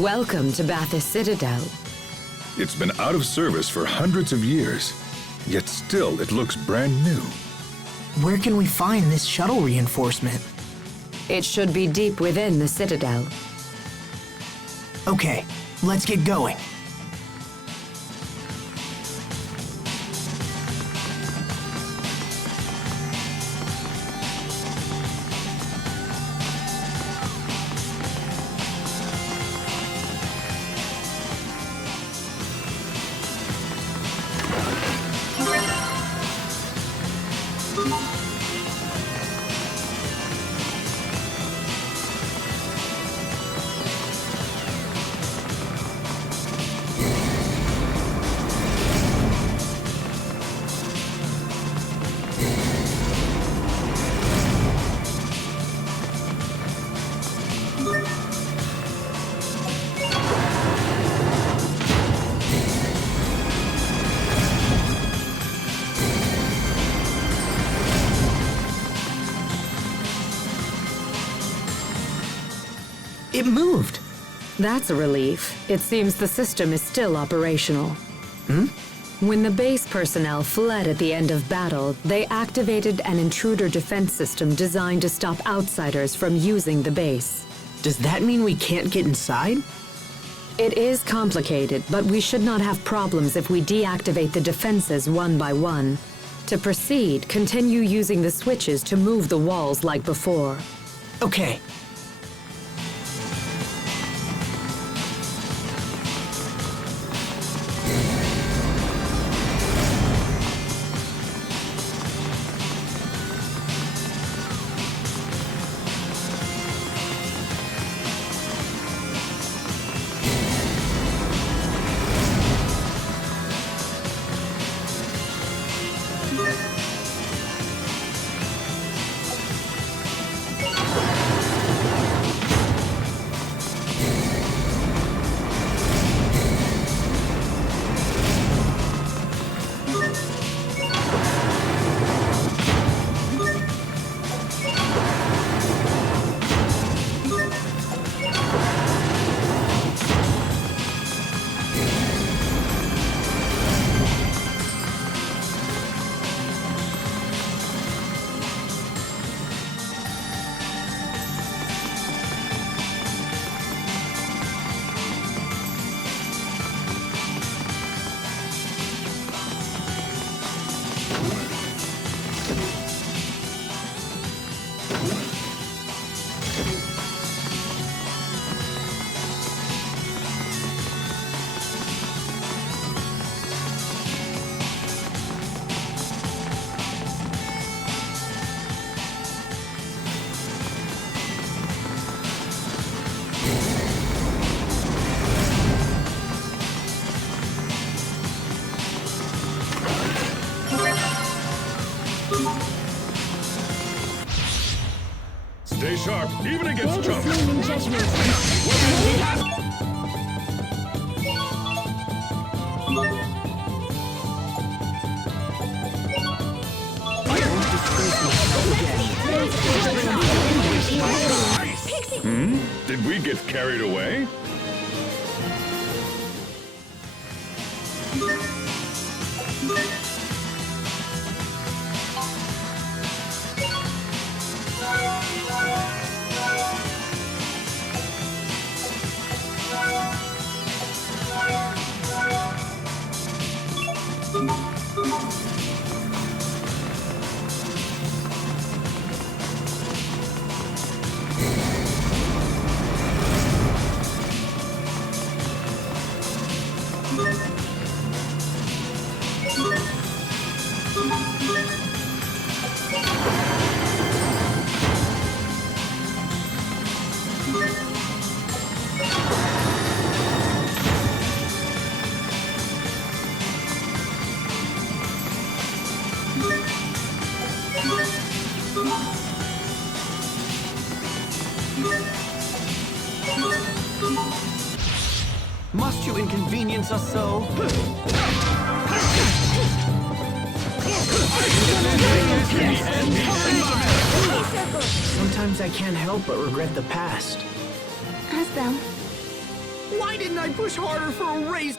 Welcome to Bathis Citadel. It's been out of service for hundreds of years, yet still it looks brand new. Where can we find this shuttle reinforcement? It should be deep within the Citadel. Okay, let's get going. It moved. That's a relief. It seems the system is still operational. When the base personnel fled at the end of battle, they activated an intruder defense system designed to stop outsiders from using the base. Does that mean we can't get inside? It is complicated, but we should not have problems if we deactivate the defenses one by one. To proceed, continue using the switches to move the walls like before. Okay. Stay sharp, even against junk. Did we get carried away? Must you inconvenience us so? Sometimes I can't help but regret the past. As them. Why didn't I push harder for a raise?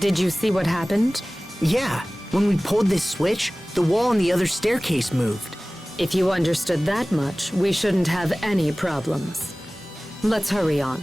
Did you see what happened? Yeah, when we pulled this switch, the wall on the other staircase moved. If you understood that much, we shouldn't have any problems. Let's hurry on.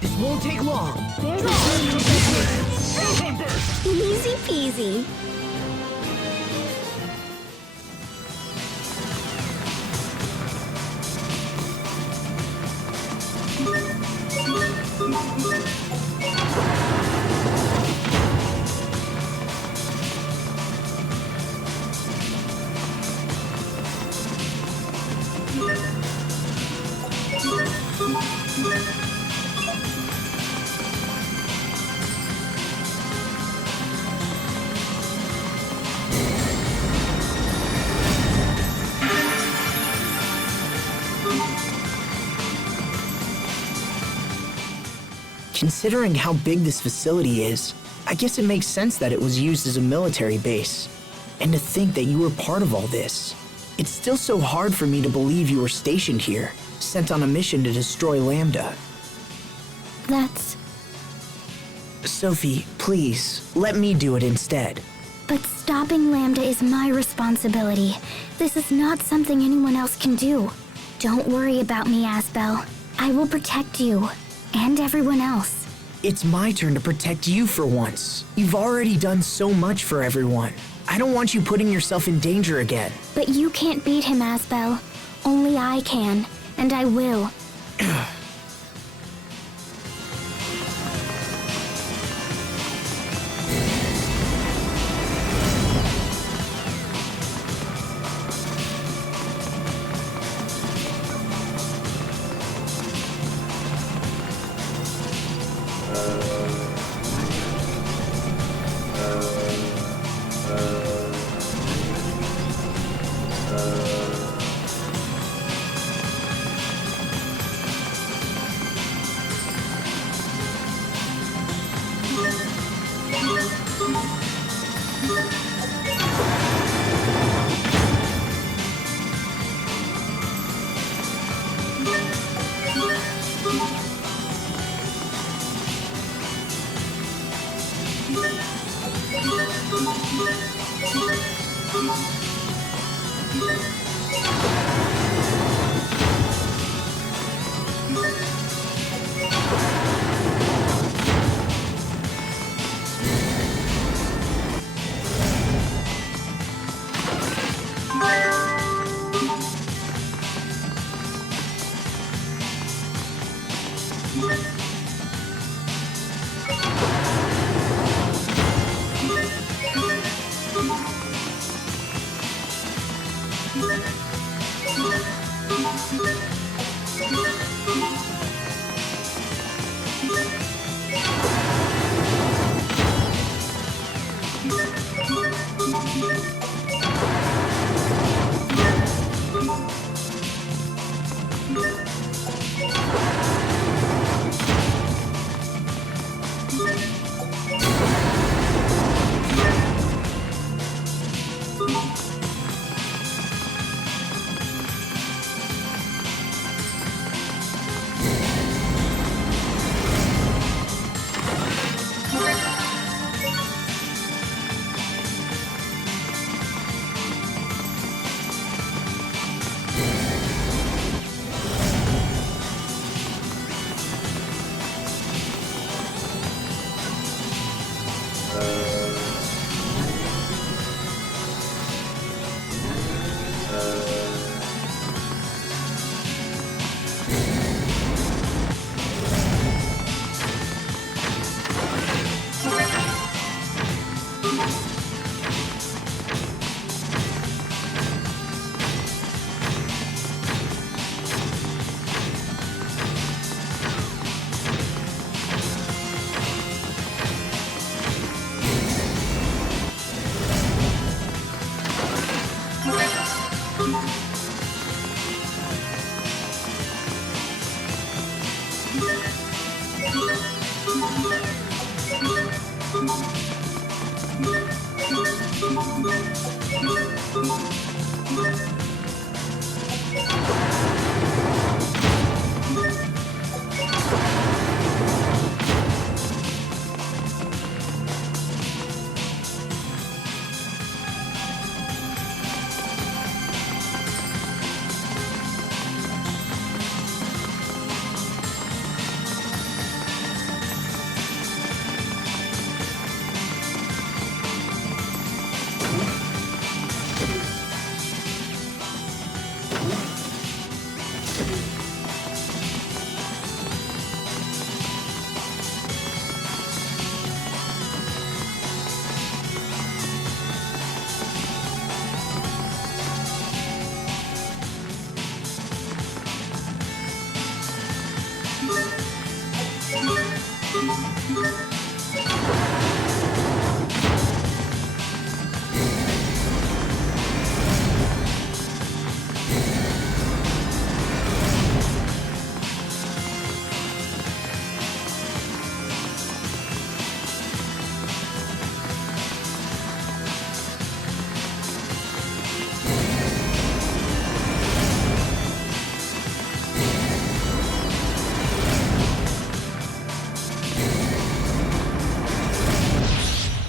This won't take long. Easy peasy. Considering how big this facility is, I guess it makes sense that it was used as a military base. And to think that you were part of all this. It's still so hard for me to believe you were stationed here, sent on a mission to destroy Lambda. That's... Sophie, please, let me do it instead. But stopping Lambda is my responsibility. This is not something anyone else can do. Don't worry about me, Asbel. I will protect you. And everyone else. It's my turn to protect you for once. You've already done so much for everyone. I don't want you putting yourself in danger again. But you can't beat him, Asbel. Only I can, and I will.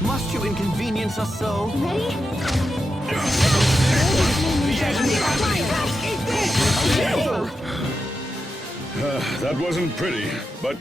Must you inconvenience us so? Ready? That wasn't pretty, but...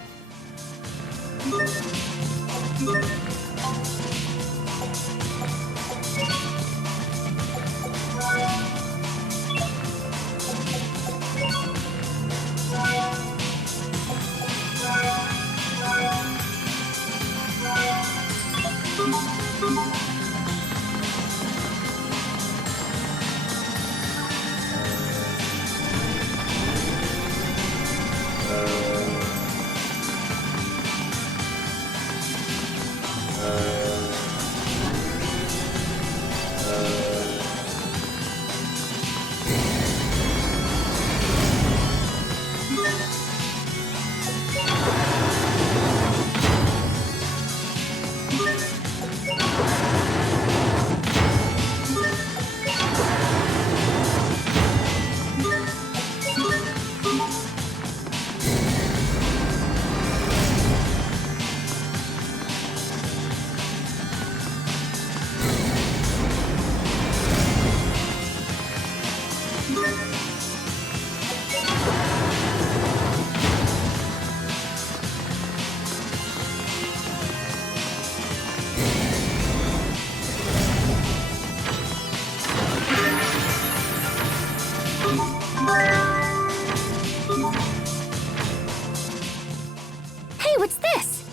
what's this?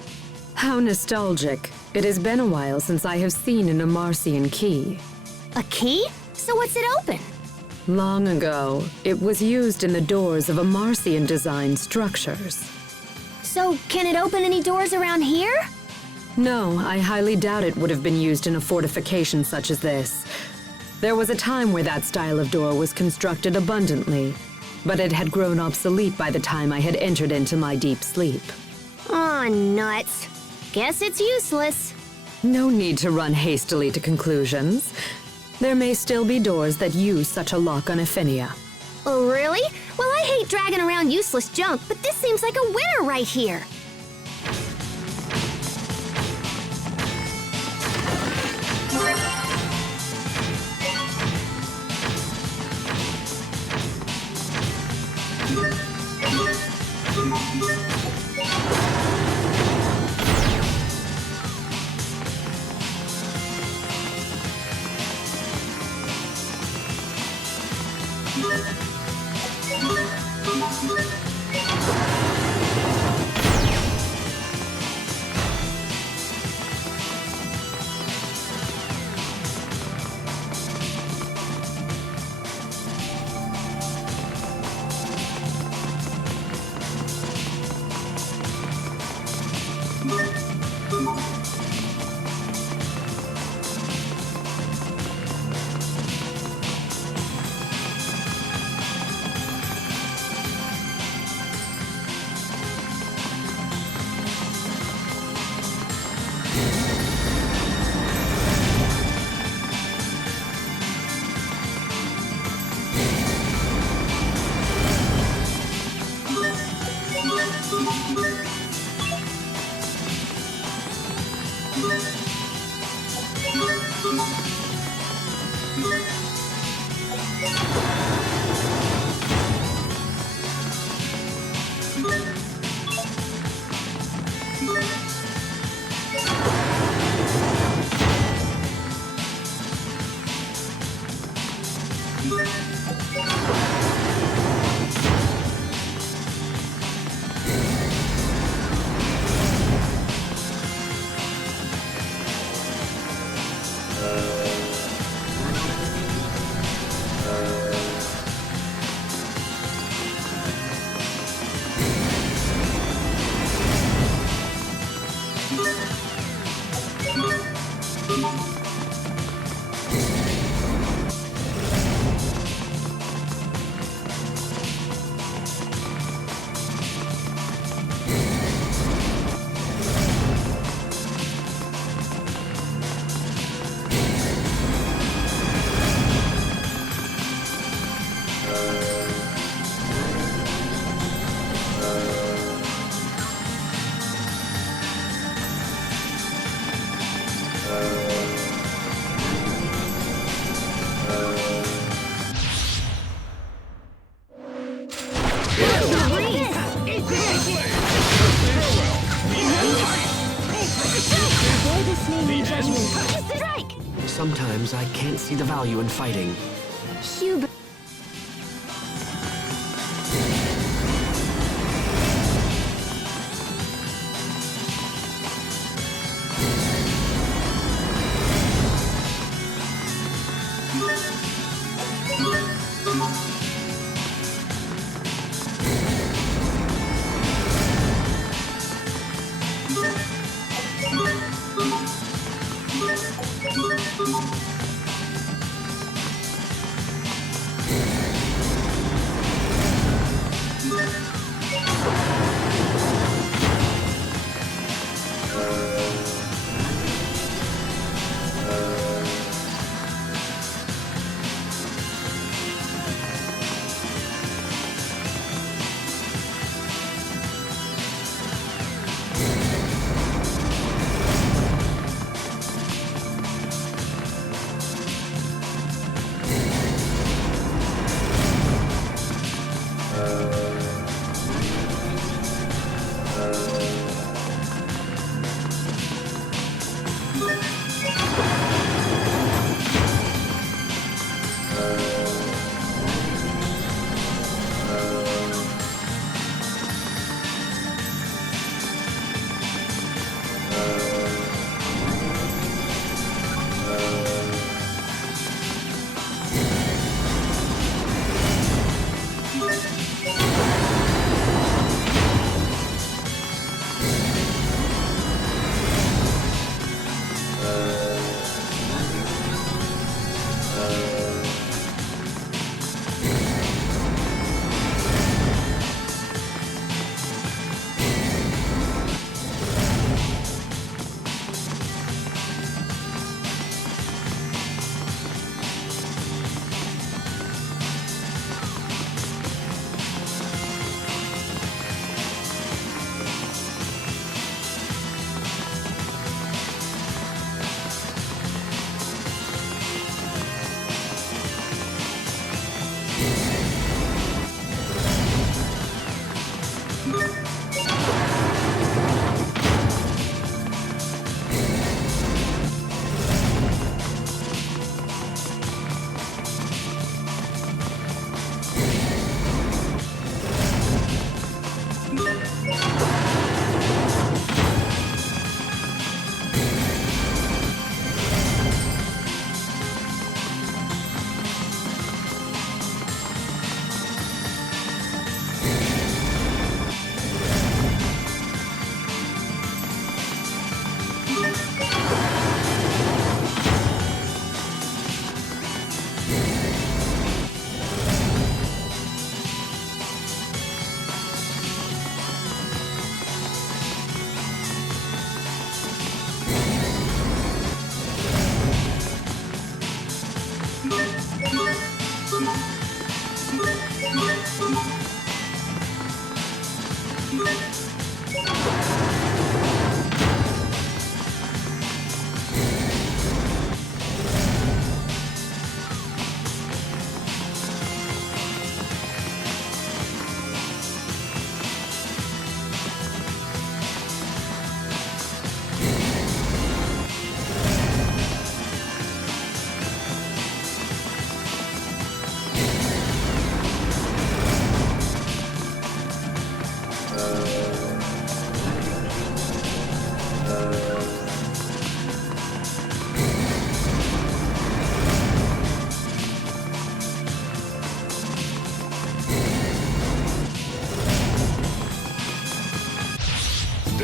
How nostalgic. It has been a while since I have seen an Amarcian key. A key? So what's it open? Long ago, it was used in the doors of Amarcian design structures. So can it open any doors around here? No, I highly doubt it would have been used in a fortification such as this. There was a time where that style of door was constructed abundantly, but it had grown obsolete by the time I had entered into my deep sleep. Aw, nuts. Guess it's useless. No need to run hastily to conclusions. There may still be doors that use such a lock on Ephinia. Oh, really? Well, I hate dragging around useless junk, but this seems like a winner right here. Sometimes I can't see the value in fighting. Hubert.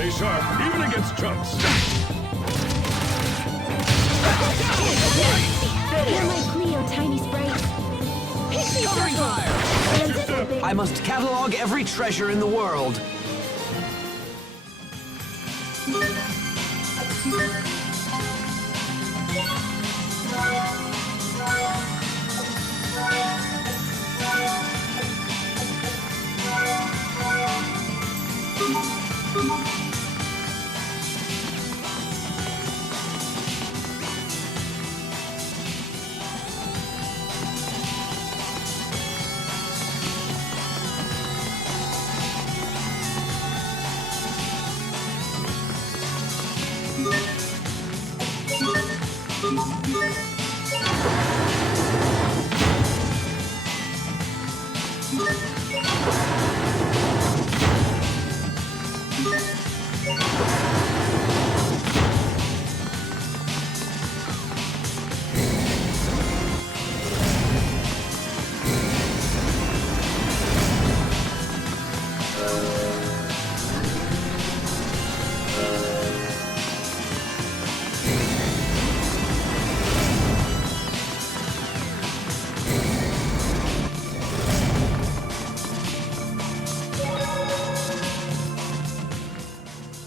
Stay sharp, even against chunks. You're my Cleo, tiny sprite. Pixie circle. I must catalog every treasure in the world.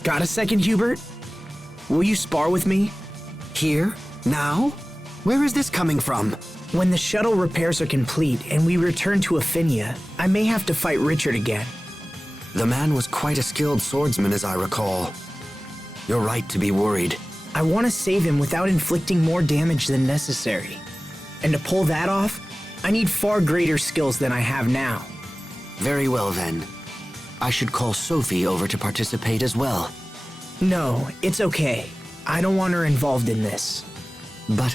Got a second, Hubert? Will you spar with me? Here? Now? Where is this coming from? When the shuttle repairs are complete and we return to Aphinia, I may have to fight Richard again. The man was quite a skilled swordsman, as I recall. You're right to be worried. I want to save him without inflicting more damage than necessary. And to pull that off, I need far greater skills than I have now. Very well, then. I should call Sophie over to participate as well. No, it's okay. I don't want her involved in this. But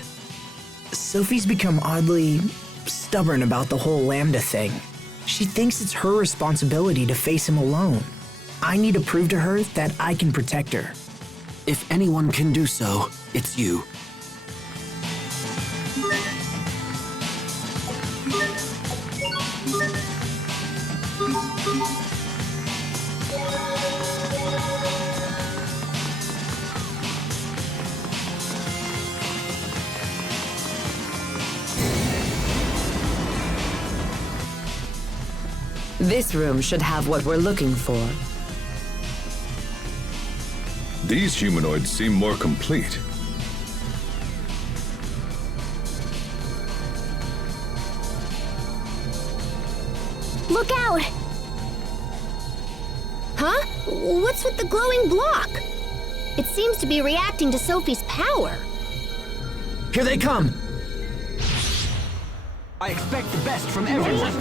Sophie's become oddly stubborn about the whole Lambda thing. She thinks it's her responsibility to face him alone. I need to prove to her that I can protect her. if anyone can do so, it's you. This room should have what we're looking for. These humanoids seem more complete. Look out! Huh? What's with the glowing block? It seems to be reacting to Sophie's power. Here they come! I expect the best from everyone.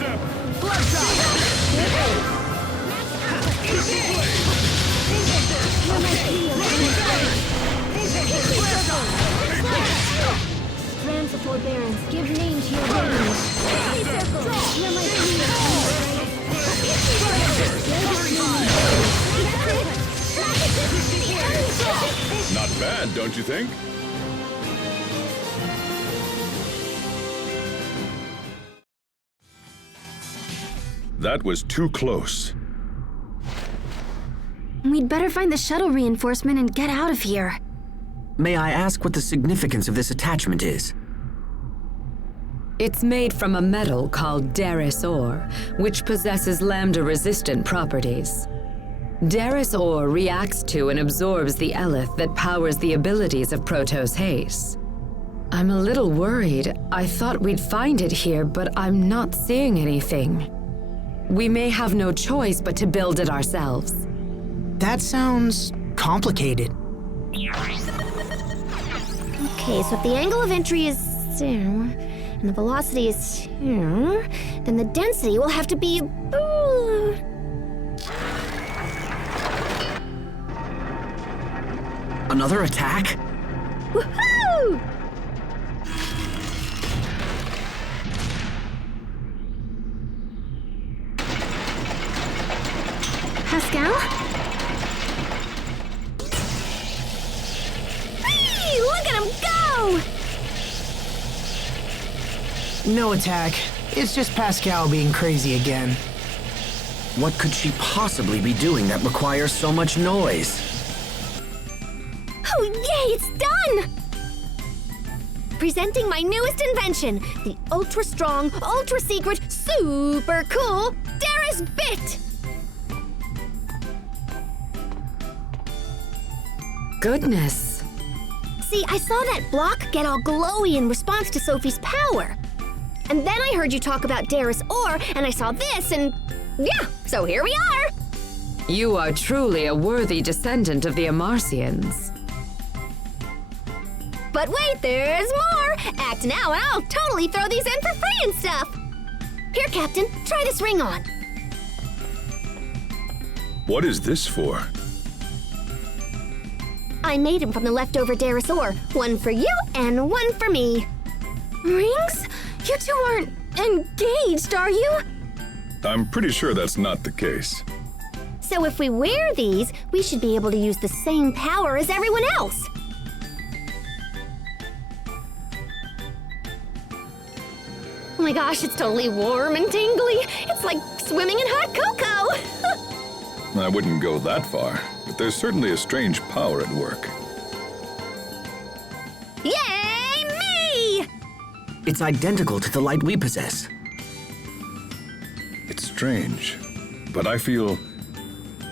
Strands of forbearance, give name to your enemies. You're my Not bad, don't you think? That was too close. We'd better find the shuttle reinforcement and get out of here. May I ask what the significance of this attachment is? It's made from a metal called Derris ore, which possesses lambda-resistant properties. Derris ore reacts to and absorbs the eleth that powers the abilities of Protoss Haste. I'm a little worried. I thought we'd find it here, but I'm not seeing anything. We may have no choice but to build it ourselves. That sounds complicated. Okay, so if the angle of entry is here, and the velocity is here, then the density will have to be... Another attack? Woohoo! Pascal? Whee! Look at him go! No attack. It's just Pascal being crazy again. What could she possibly be doing that requires so much noise? Oh, yay, it's done! Presenting my newest invention, the ultra-strong, ultra-secret, super cool Darius Bit! Goodness. See, I saw that block get all glowy in response to Sophie's power. And then I heard you talk about Darius Ore, and I saw this, and yeah, so here we are! You are truly a worthy descendant of the Amarcians. But wait, there's more! Act now and I'll totally throw these in for free and stuff! Here, Captain, try this ring on. What is this for? I made him from the leftover Darius Ore. One for you and one for me. Rings? You two aren't engaged, are you? I'm pretty sure that's not the case. So if we wear these, we should be able to use the same power as everyone else. Oh my gosh, it's totally warm and tingly. It's like swimming in hot cocoa. I wouldn't go that far, but there's certainly a strange power at work. Yay, me! It's identical to the light we possess. It's strange, but I feel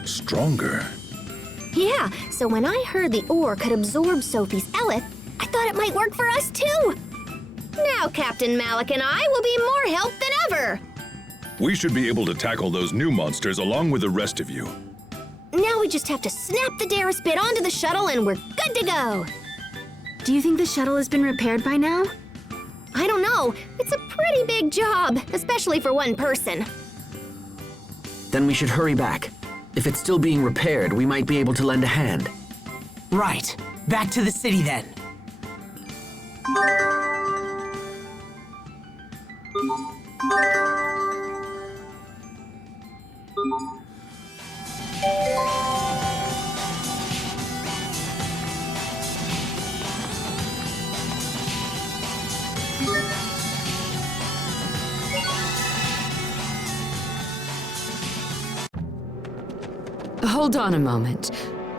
stronger. Yeah, so when I heard the ore could absorb Sophie's Elith, I thought it might work for us too. Now Captain Malik and I will be more help than ever. We should be able to tackle those new monsters along with the rest of you. Now we just have to snap the Darius Bit onto the shuttle and we're good to go. Do you think the shuttle has been repaired by now? I don't know. It's a pretty big job, especially for one person. Then we should hurry back. If it's still being repaired, we might be able to lend a hand. Right. Back to the city then. Hold on a moment.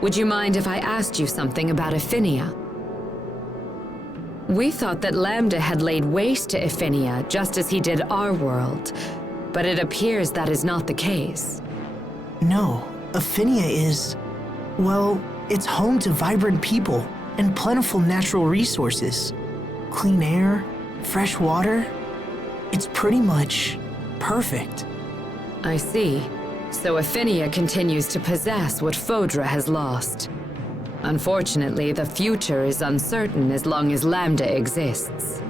Would you mind if I asked you something about Ephinia? We thought that Lambda had laid waste to Ephinia just as he did our world, but it appears that is not the case. No, Ephinia is... well, it's home to vibrant people and plentiful natural resources. Clean air, fresh water. It's pretty much perfect. I see. So Ephinia continues to possess what Fodra has lost. Unfortunately, the future is uncertain as long as Lambda exists.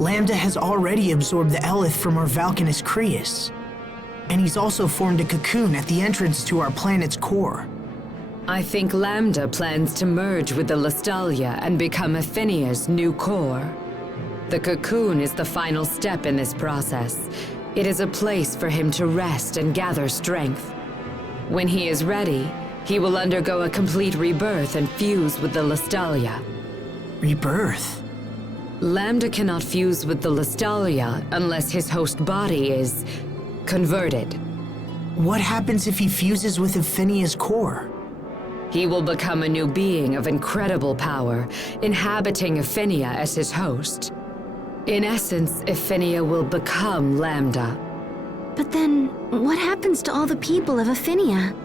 Lambda has already absorbed the Elith from our Valkanus Creus. And he's also formed a cocoon at the entrance to our planet's core. I think Lambda plans to merge with the Lestalia and become Ephinia's new core. The cocoon is the final step in this process. It is a place for him to rest and gather strength. When he is ready, he will undergo a complete rebirth and fuse with the Lestalia. Rebirth? Lambda cannot fuse with the Lestalia unless his host body is converted. What happens if he fuses with Ephinia's core? He will become a new being of incredible power, inhabiting Ephinia as his host. In essence, Ephinia will become Lambda. But then, what happens to all the people of Ephinia?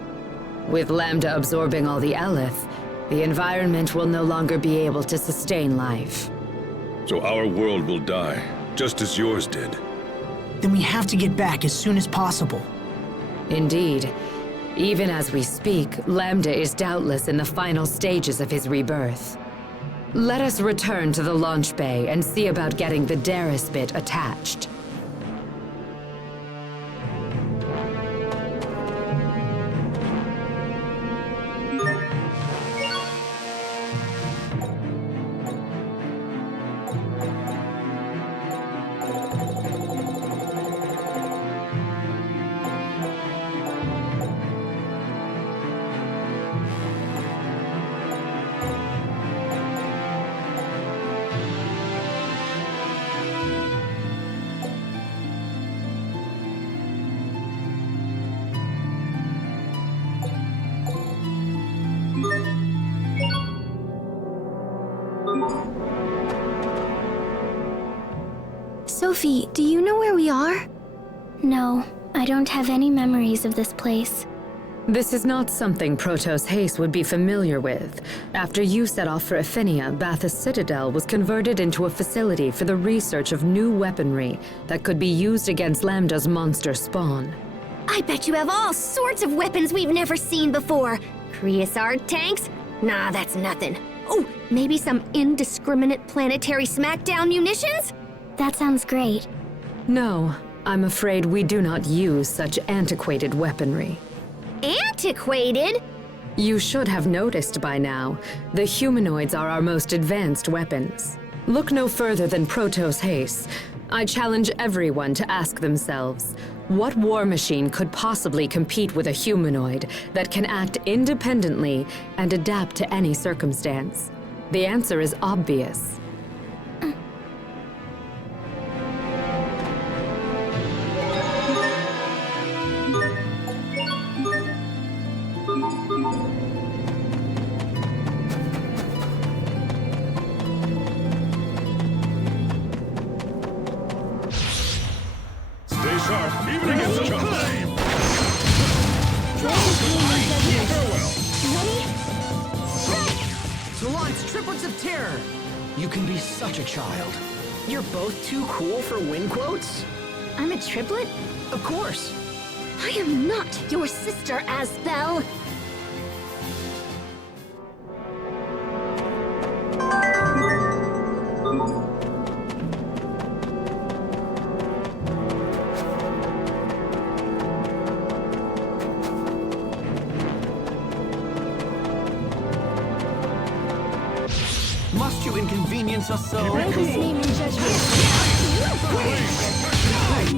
With Lambda absorbing all the Elith, the environment will no longer be able to sustain life. So our world will die, just as yours did. Then we have to get back as soon as possible. Indeed. Even as we speak, Lambda is doubtless in the final stages of his rebirth. Let us return to the launch bay and see about getting the Darius Bit attached. Sophie, do you know where we are? No, I don't have any memories of this place. This is not something Protos Haste would be familiar with. After you set off for Ephinia, Bathos Citadel was converted into a facility for the research of new weaponry that could be used against Lambda's monster spawn. I bet you have all sorts of weapons we've never seen before. Creosote tanks? Nah, that's nothing. Oh, maybe some indiscriminate planetary smackdown munitions? That sounds great. No, I'm afraid we do not use such antiquated weaponry. Antiquated? You should have noticed by now, the humanoids are our most advanced weapons. Look no further than Protos Haste. I challenge everyone to ask themselves, what war machine could possibly compete with a humanoid that can act independently and adapt to any circumstance? The answer is obvious. Stay sharp, even against chumps. To launch triplets of terror! You can be such a child. You're both too cool for win quotes? I'm a triplet? Of course. I am not your sister, Asbel. Must you inconvenience us so? Name and judgment.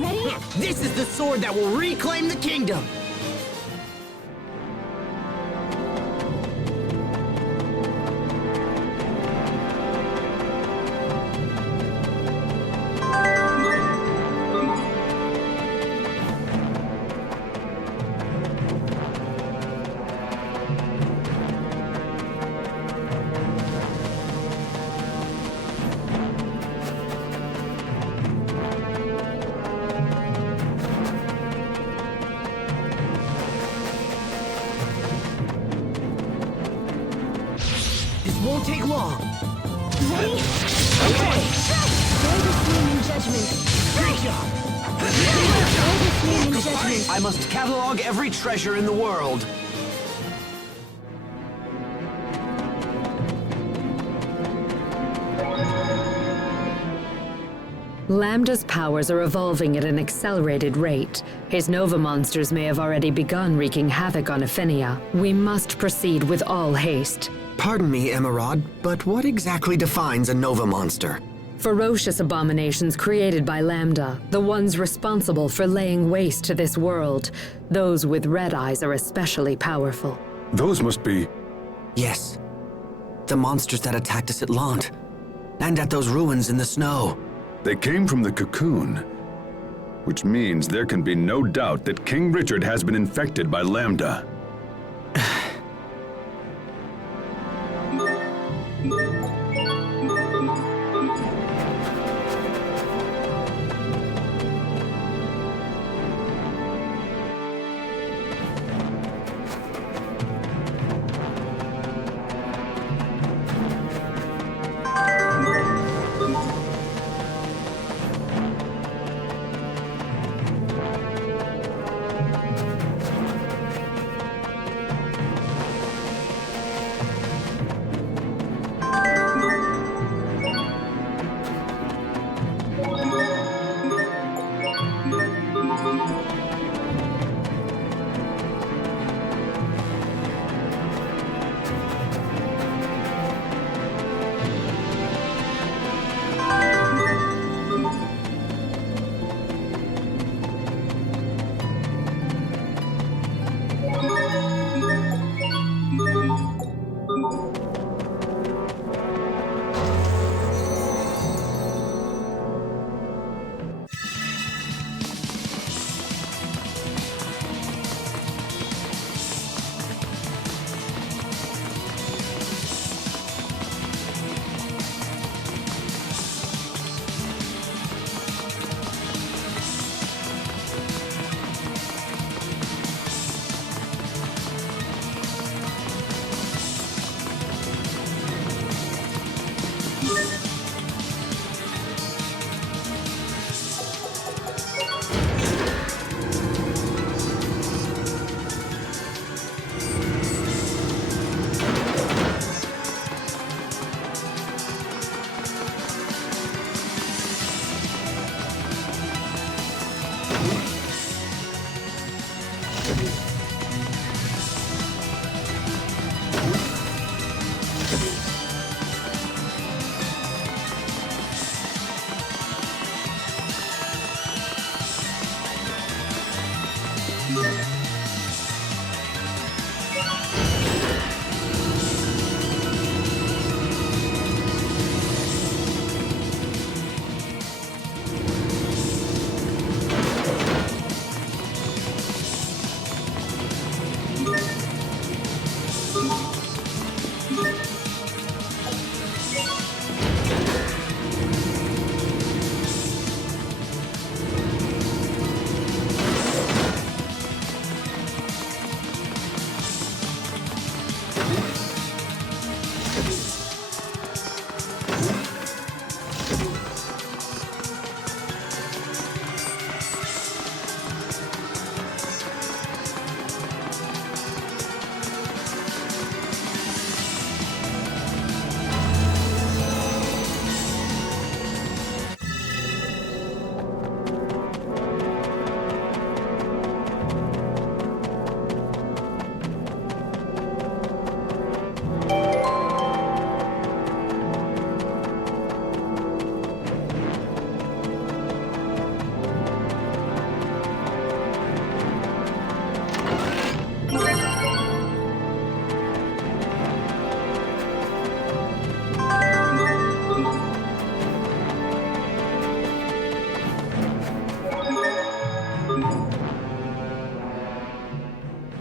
Ready? This is the sword that will reclaim the kingdom! Won't take long. Ready? Okay. Greatest name and judgment. Great job! Greatest name and judgment. I must catalog every treasure in the world. Lambda's powers are evolving at an accelerated rate. His Nova monsters may have already begun wreaking havoc on Ephinia. We must proceed with all haste. Pardon me, Emerald, but what exactly defines a Nova monster? Ferocious abominations created by Lambda, the ones responsible for laying waste to this world. Those with red eyes are especially powerful. Those must be... Yes. The monsters that attacked us at Lant. And at those ruins in the snow. They came from the cocoon. Which means there can be no doubt that King Richard has been infected by Lambda.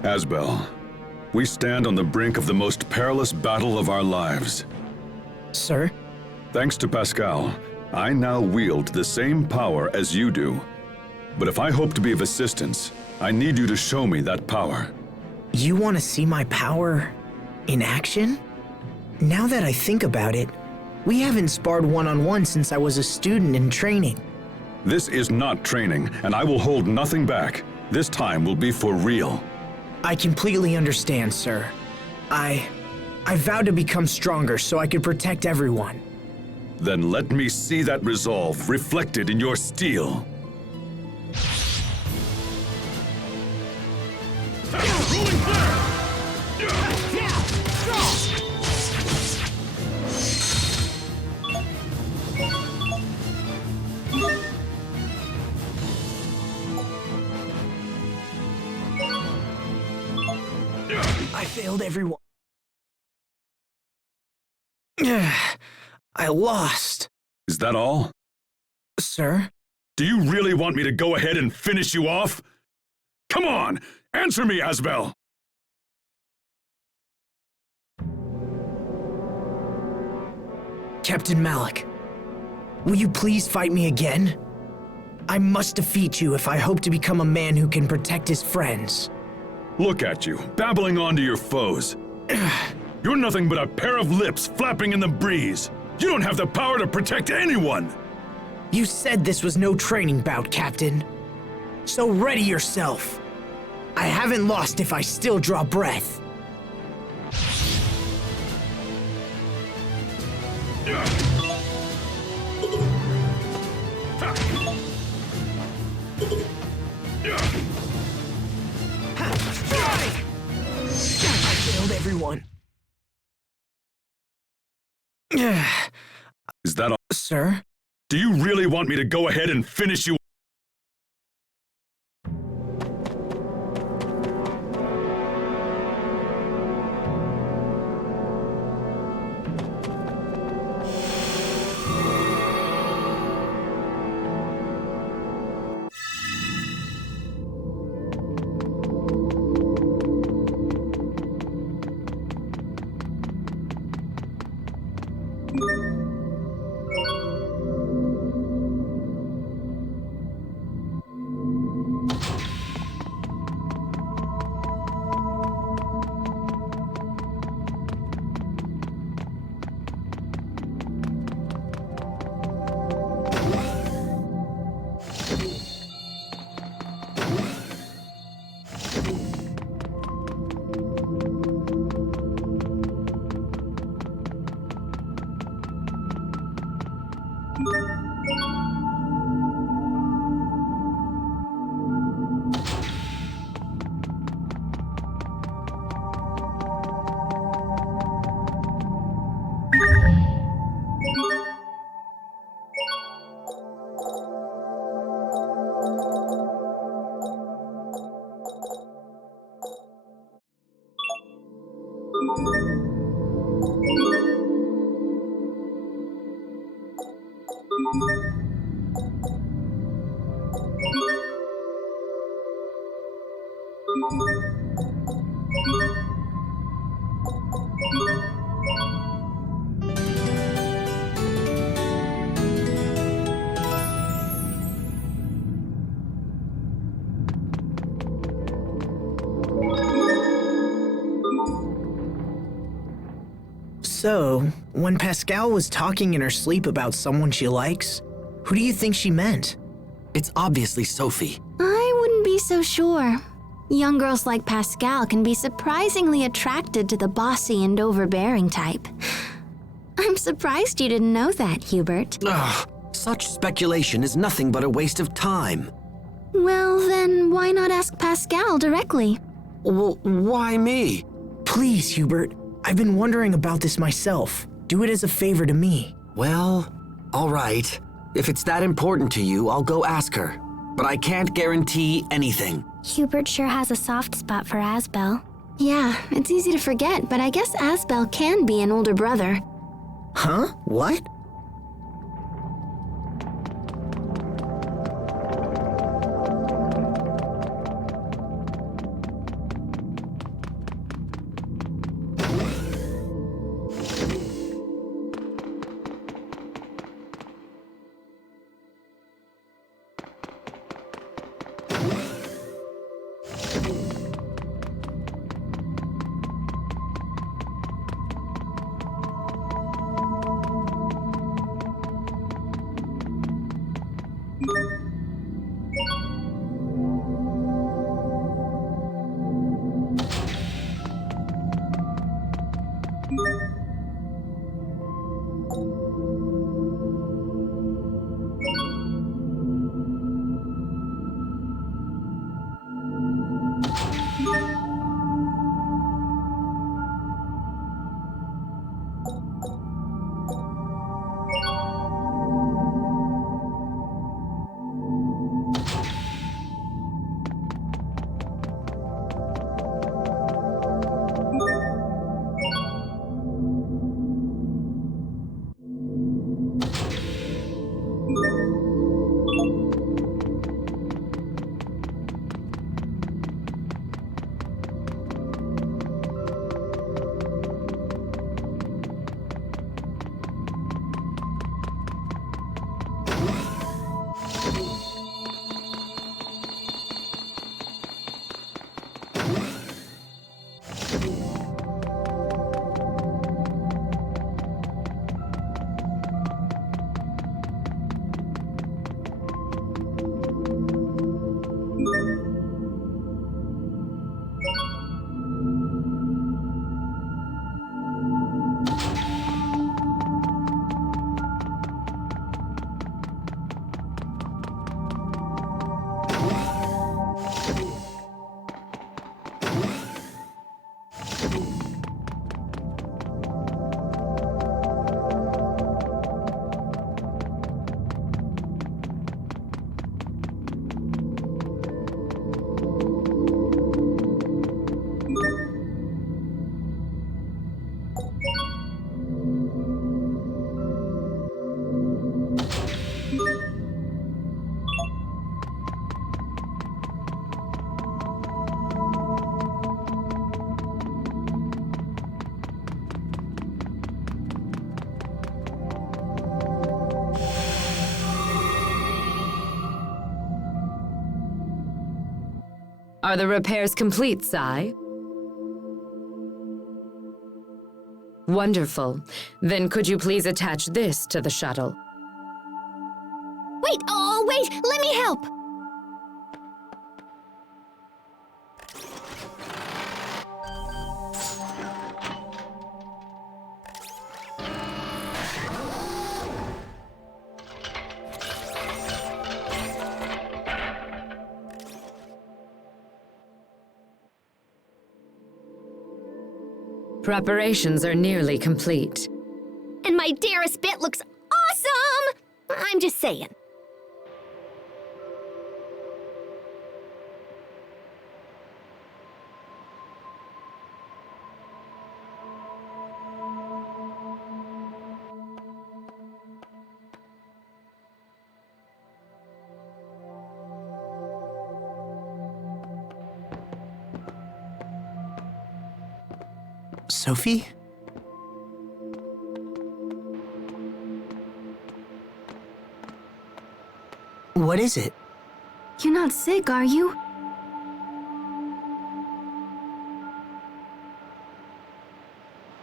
Asbel, we stand on the brink of the most perilous battle of our lives. Sir? Thanks to Pascal, I now wield the same power as you do. But if I hope to be of assistance, I need you to show me that power. You want to see my power in action? Now that I think about it, we haven't sparred one-on-one since I was a student in training. This is not training, and I will hold nothing back. This time will be for real. I completely understand, sir. I vowed to become stronger so I could protect everyone. Then let me see that resolve reflected in your steel. I failed everyone. I lost. Is that all? Sir? Do you really want me to go ahead and finish you off? Come on! Answer me, Asbel! Captain Malik, will you please fight me again? I must defeat you if I hope to become a man who can protect his friends. Look at you, babbling on to your foes. You're nothing but a pair of lips flapping in the breeze. You don't have the power to protect anyone! You said this was no training bout, Captain. So ready yourself. I haven't lost if I still draw breath. I failed everyone. Is that all? Sir? Do you really want me to go ahead and finish you? So, when Pascal was talking in her sleep about someone she likes, who do you think she meant? It's obviously Sophie. I wouldn't be so sure. Young girls like Pascal can be surprisingly attracted to the bossy and overbearing type. I'm surprised you didn't know that, Hubert. Ugh, such speculation is nothing but a waste of time. Well, then why not ask Pascal directly? Well, why me? Please, Hubert. I've been wondering about this myself. Do it as a favor to me. Well, all right. If it's that important to you, I'll go ask her. But I can't guarantee anything. Hubert sure has a soft spot for Asbel. Yeah, it's easy to forget, but I guess Asbel can be an older brother. Huh? What? Are the repairs complete, Sai? Wonderful. Then could you please attach this to the shuttle? Wait, let me help! Preparations are nearly complete. And my dearest bit looks awesome! I'm just saying. Sophie? What is it? You're not sick, are you?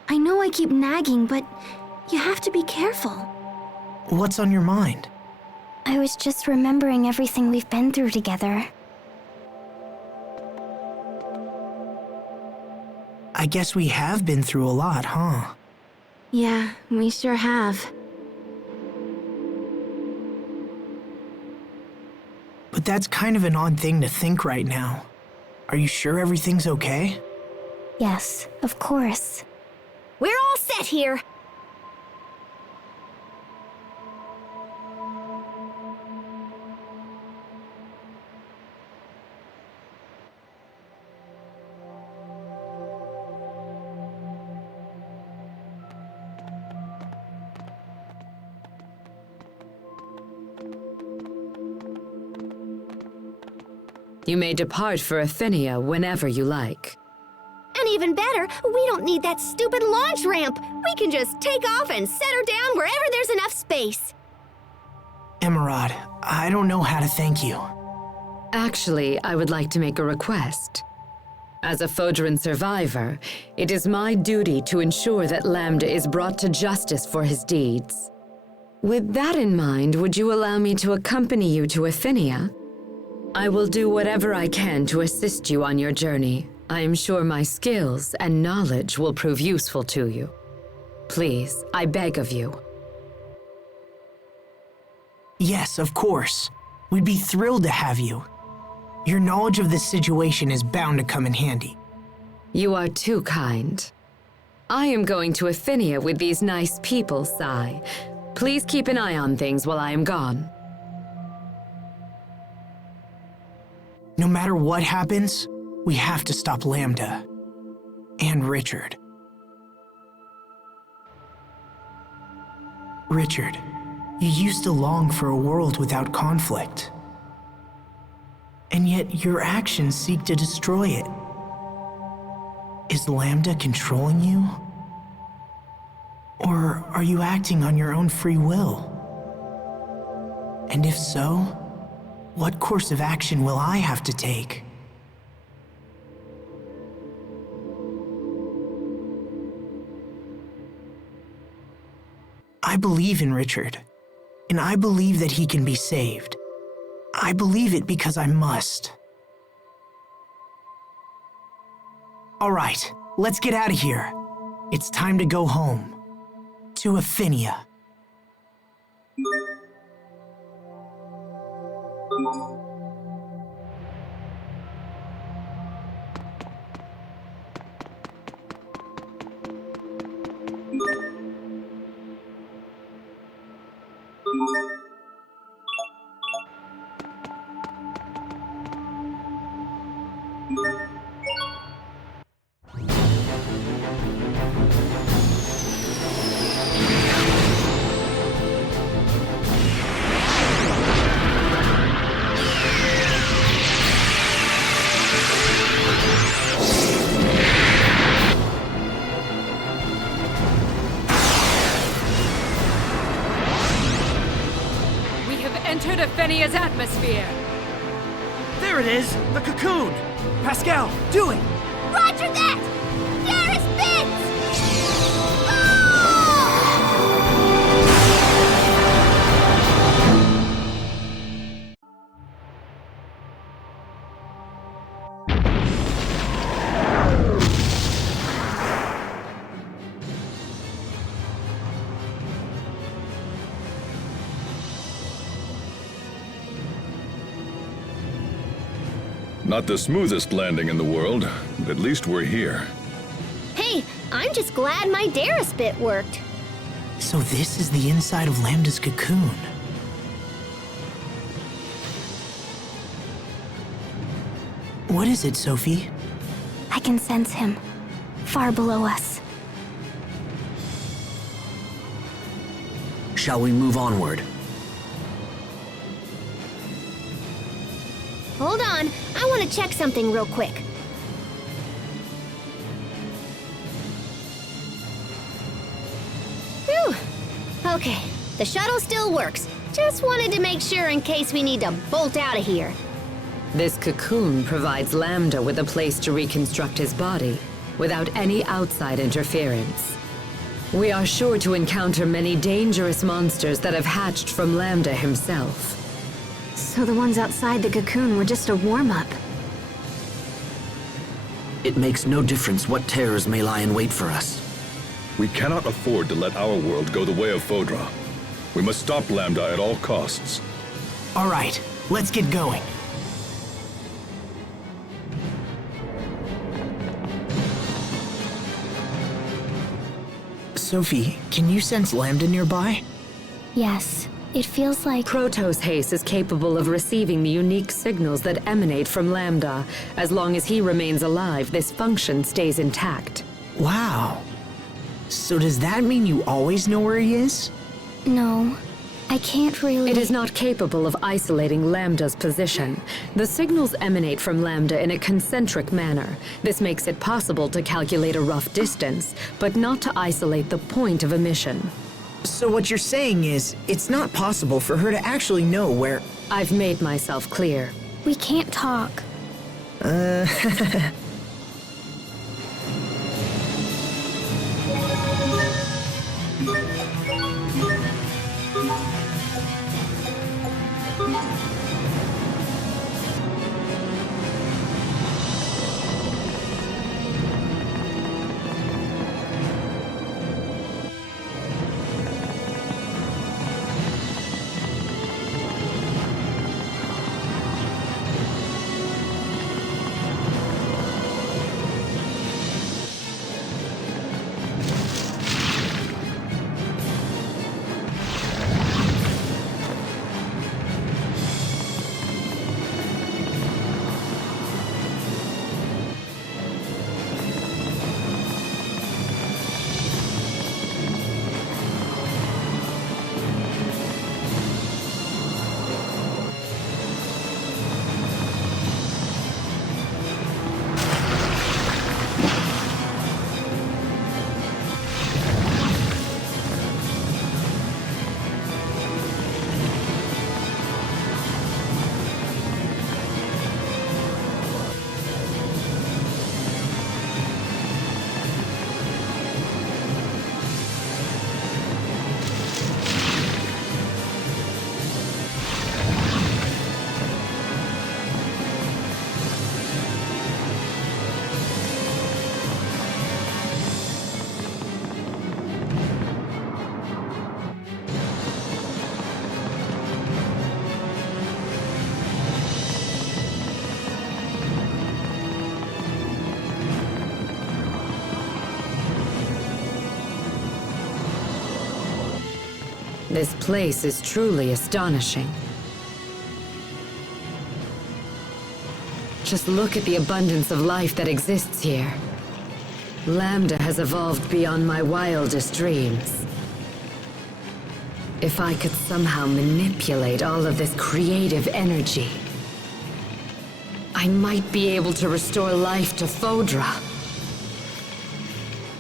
I know I keep nagging, but you have to be careful. What's on your mind? I was just remembering everything we've been through together. I guess we have been through a lot, huh? Yeah, we sure have. But that's kind of an odd thing to think right now. Are you sure everything's okay? Yes, of course. We're all set here. You may depart for Athenia whenever you like. And even better, we don't need that stupid launch ramp. We can just take off and set her down wherever there's enough space. Emerald, I don't know how to thank you. Actually, I would like to make a request. As a Fodran survivor, it is my duty to ensure that Lambda is brought to justice for his deeds. With that in mind, would you allow me to accompany you to Athenia? I will do whatever I can to assist you on your journey. I am sure my skills and knowledge will prove useful to you. Please, I beg of you. Yes, of course. We'd be thrilled to have you. Your knowledge of this situation is bound to come in handy. You are too kind. I am going to Athenia with these nice people, Sai. Please keep an eye on things while I am gone. No matter what happens, we have to stop Lambda. And Richard. Richard, you used to long for a world without conflict. And yet your actions seek to destroy it. Is Lambda controlling you? Or are you acting on your own free will? And if so, what course of action will I have to take? I believe in Richard, and I believe that he can be saved. I believe it because I must. All right, let's get out of here. It's time to go home. To Athenia. Entered Athenia's atmosphere. There it is! The cocoon! Pascal, do it! Roger that! Darius Bits! Not the smoothest landing in the world, but at least we're here. Hey, I'm just glad my Darius bit worked. So this is the inside of Lambda's cocoon. What is it, Sophie? I can sense him, far below us. Shall we move onward? Hold on, I want to check something real quick. Okay, the shuttle still works. Just wanted to make sure in case we need to bolt out of here. This cocoon provides Lambda with a place to reconstruct his body without any outside interference. We are sure to encounter many dangerous monsters that have hatched from Lambda himself. So the ones outside the cocoon were just a warm-up. It makes no difference what terrors may lie in wait for us. We cannot afford to let our world go the way of Fodra. We must stop Lambda at all costs. All right, let's get going. Sophie, can you sense Lambda nearby? Yes, it feels like... Protos Haste is capable of receiving the unique signals that emanate from Lambda. As long as he remains alive, this function stays intact. Wow. So does that mean you always know where he is? No, I can't really... It is not capable of isolating Lambda's position. The signals emanate from Lambda in a concentric manner. This makes it possible to calculate a rough distance, but not to isolate the point of emission. So what you're saying is, it's not possible for her to actually know where... I've made myself clear. We can't talk. This place is truly astonishing. Just look at the abundance of life that exists here. Lambda has evolved beyond my wildest dreams. If I could somehow manipulate all of this creative energy, I might be able to restore life to Fodra.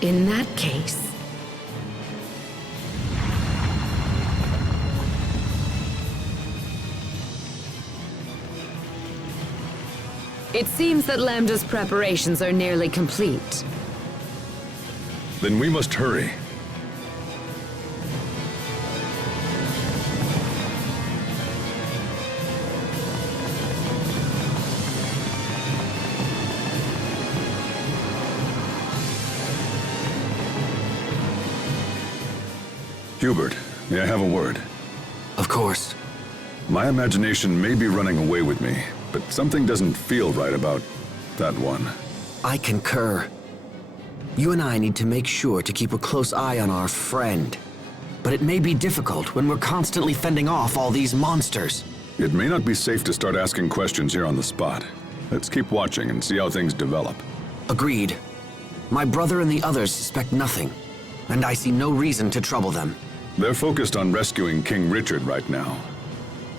In that case, it seems that Lambda's preparations are nearly complete. Then we must hurry. Hubert, may I have a word? Of course. My imagination may be running away with me, but something doesn't feel right about that one. I concur. You and I need to make sure to keep a close eye on our friend. But it may be difficult when we're constantly fending off all these monsters. It may not be safe to start asking questions here on the spot. Let's keep watching and see how things develop. Agreed. My brother and the others suspect nothing, and I see no reason to trouble them. They're focused on rescuing King Richard right now.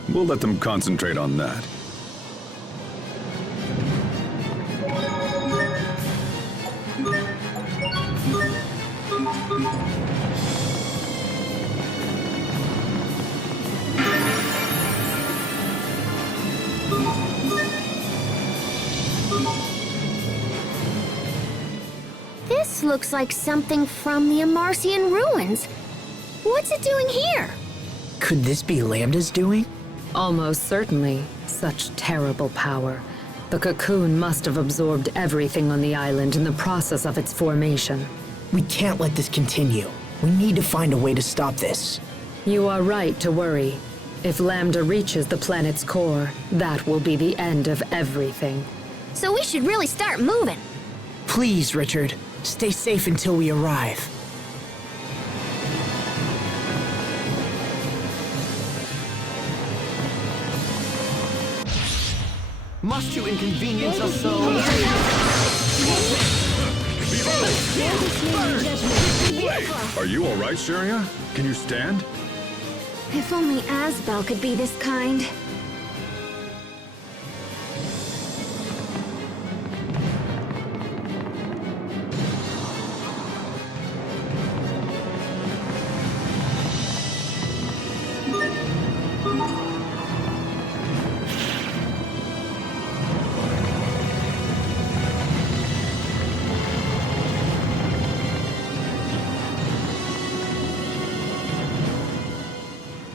We'll let them concentrate on that. This looks like something from the Amarcian ruins. What's it doing here? Could this be Lambda's doing? Almost certainly. Such terrible power. The cocoon must have absorbed everything on the island in the process of its formation. We can't let this continue. We need to find a way to stop this. You are right to worry. If Lambda reaches the planet's core, that will be the end of everything. So we should really start moving. Please, Richard, stay safe until we arrive. Must you inconvenience us so? Are you all right, Sharia? Can you stand? If only Asbel could be this kind.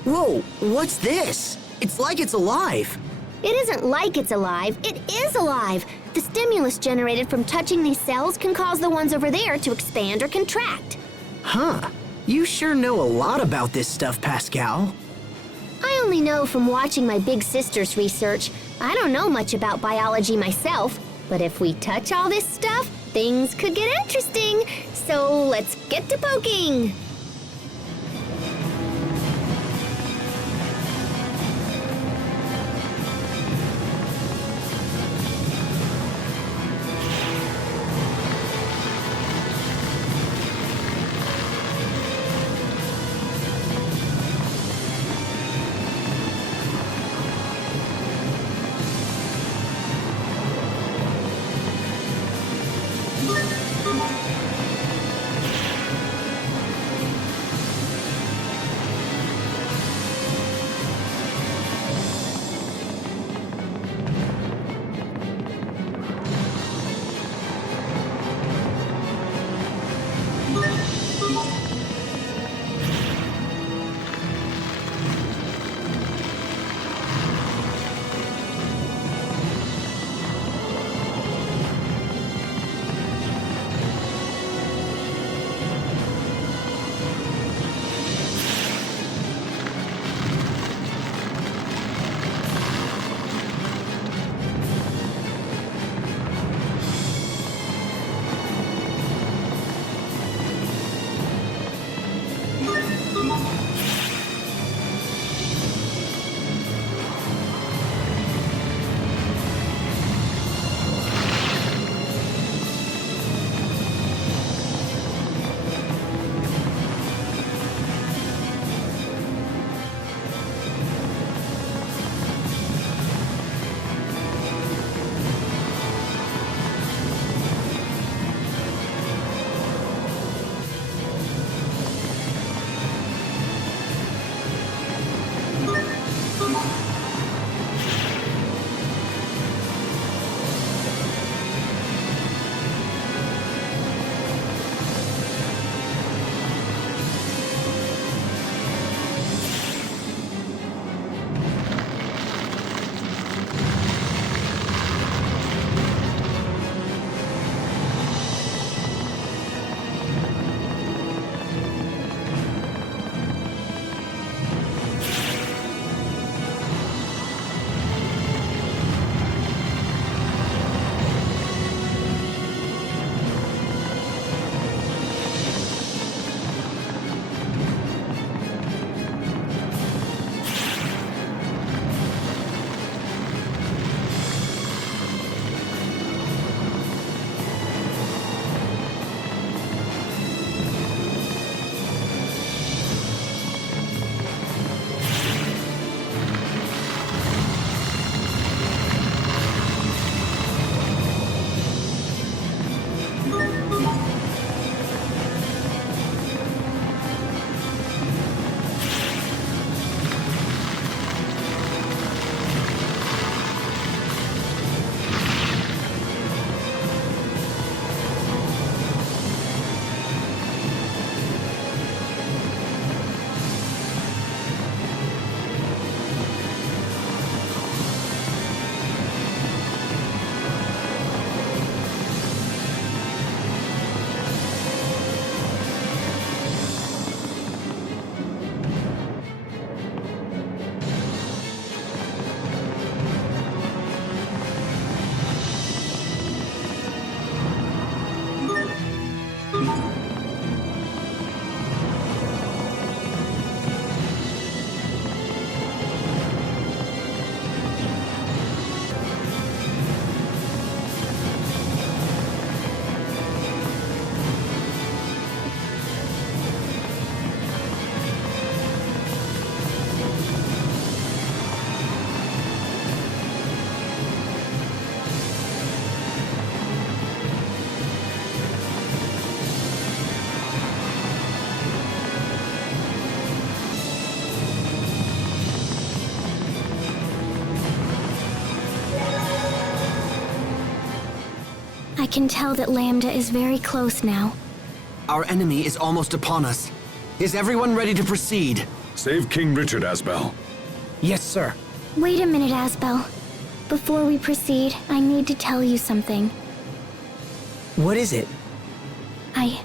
Whoa, what's this? It's like it's alive. It isn't like it's alive, it is alive! The stimulus generated from touching these cells can cause the ones over there to expand or contract. Huh. You sure know a lot about this stuff, Pascal. I only know from watching my big sister's research. I don't know much about biology myself, but if we touch all this stuff, things could get interesting. So let's get to poking! I can tell that Lambda is very close now. Our enemy is almost upon us. Is everyone ready to proceed? Save King Richard, Asbel. Yes, sir. Wait a minute, Asbel. Before we proceed, I need to tell you something. What is it? I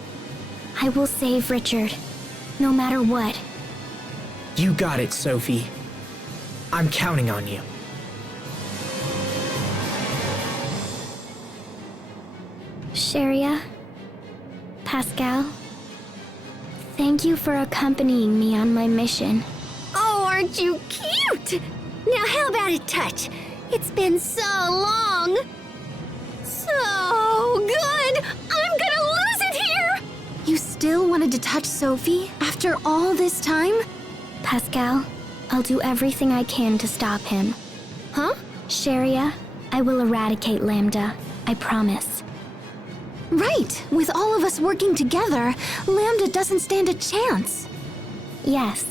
will save Richard. No matter what. You got it, Sophie. I'm counting on you. Sharia, Pascal, thank you for accompanying me on my mission. Oh, aren't you cute? Now how about a touch? It's been so long. So good. I'm gonna lose it here. You still wanted to touch Sophie after all this time? Pascal, I'll do everything I can to stop him. Huh? Sharia, I will eradicate Lambda. I promise. Right! With all of us working together, Lambda doesn't stand a chance. Yes.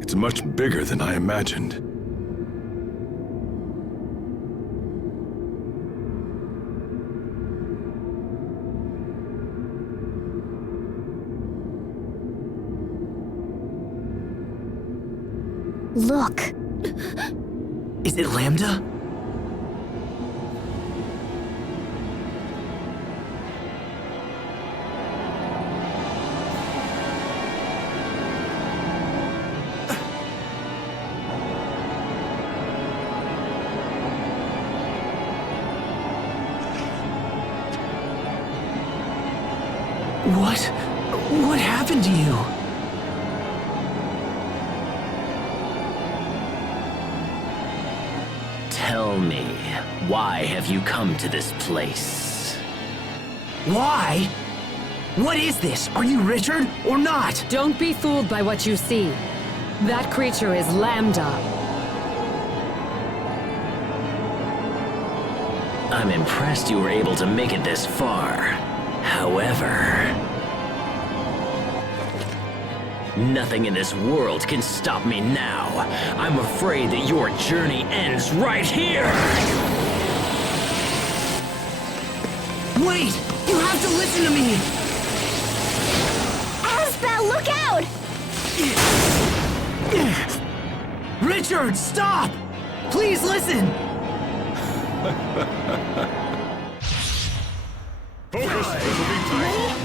It's much bigger than I imagined. Look. Is it Lambda? What happened to you? Tell me, why have you come to this place? Why? What is this? Are you Richard or not? Don't be fooled by what you see. That creature is Lambda. I'm impressed you were able to make it this far. However, nothing in this world can stop me now. I'm afraid that your journey ends right here! Wait! You have to listen to me! Asbel, look out! Richard, stop! Please listen! Focus! This will be tight.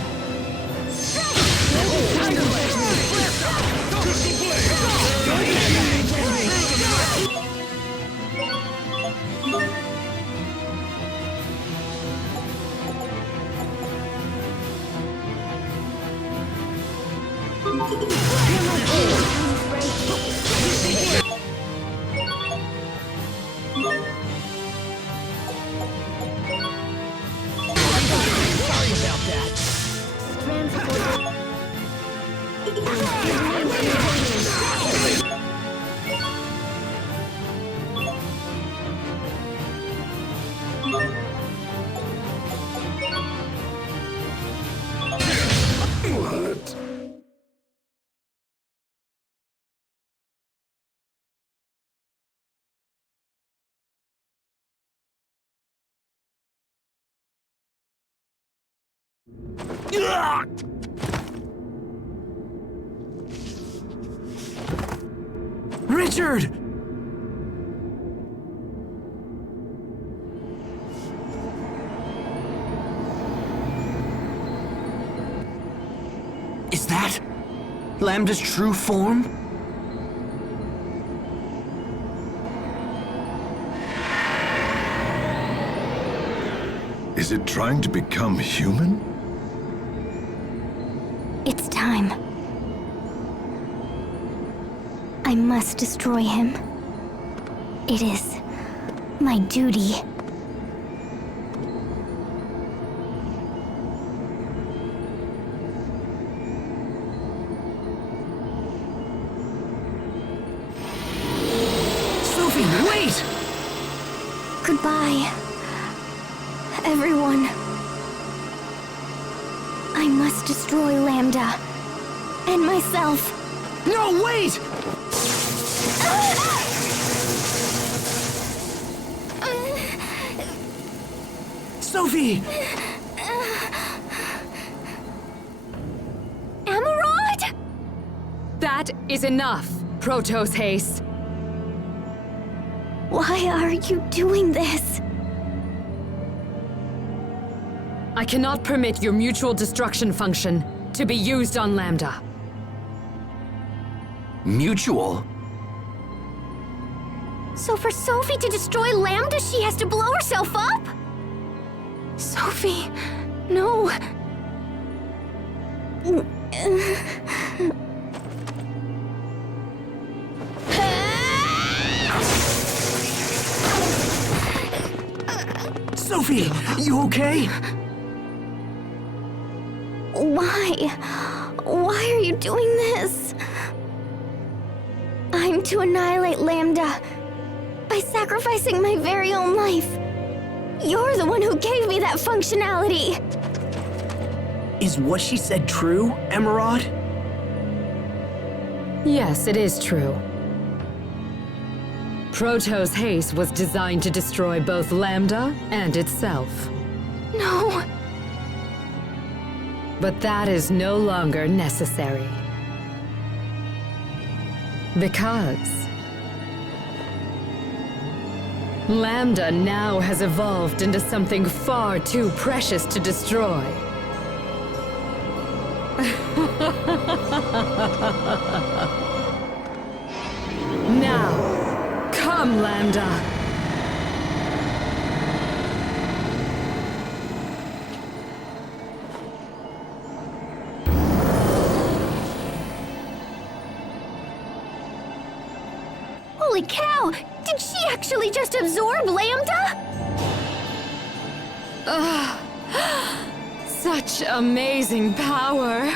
Richard! Is that Lambda's true form? Is it trying to become human? It's time. I must destroy him. It is my duty. Sophie, wait! Goodbye, everyone. I must destroy Lambda and myself. No, wait! Sophie! Emerald? That is enough, Protos Haste. Why are you doing this? I cannot permit your mutual destruction function to be used on Lambda. Mutual? So for Sophie to destroy Lambda, she has to blow herself up? Sophie, no. Sophie, you okay? Why? Why are you doing this? I'm to annihilate Lambda by sacrificing my very own life. You're the one who gave me that functionality. Is what she said true, Emerald? Yes, it is true. Protos Haste was designed to destroy both Lambda and itself. No. But that is no longer necessary. Because Lambda now has evolved into something far too precious to destroy. Now, come, Lambda! Holy cow! Did she actually just absorb Lambda? Such amazing power!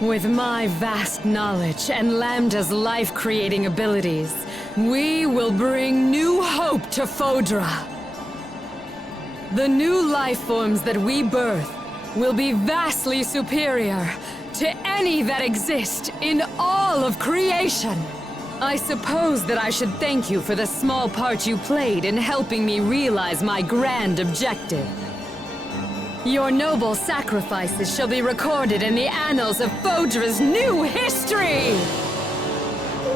With my vast knowledge and Lambda's life-creating abilities, we will bring new hope to Fodra. The new life forms that we birth will be vastly superior to any that exist in all of creation. I suppose that I should thank you for the small part you played in helping me realize my grand objective. Your noble sacrifices shall be recorded in the annals of Fodra's new history!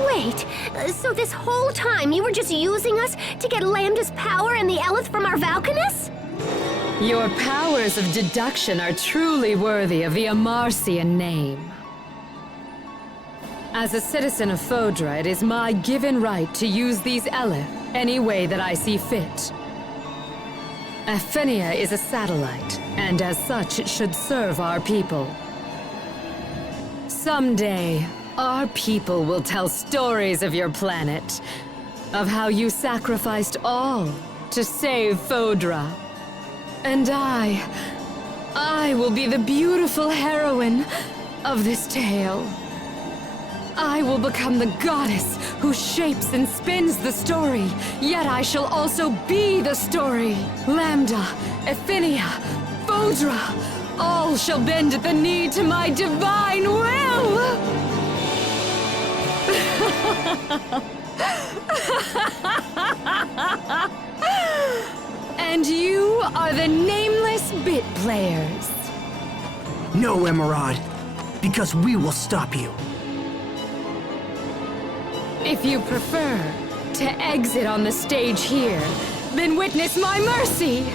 Wait, so this whole time you were just using us to get Lambda's power and the Elith from our Valkanus? Your powers of deduction are truly worthy of the Amarcian name. As a citizen of Fodra, it is my given right to use these Elith any way that I see fit. Aphenia is a satellite, and as such it should serve our people. Someday, our people will tell stories of your planet, of how you sacrificed all to save Fodra. And I will be the beautiful heroine of this tale. I will become the goddess who shapes and spins the story, yet I shall also be the story. Lambda, Aphenia, Fodra, all shall bend at the knee to my divine will! And you are the nameless bit players. No, Emerald, because we will stop you. If you prefer to exit on the stage here, then witness my mercy!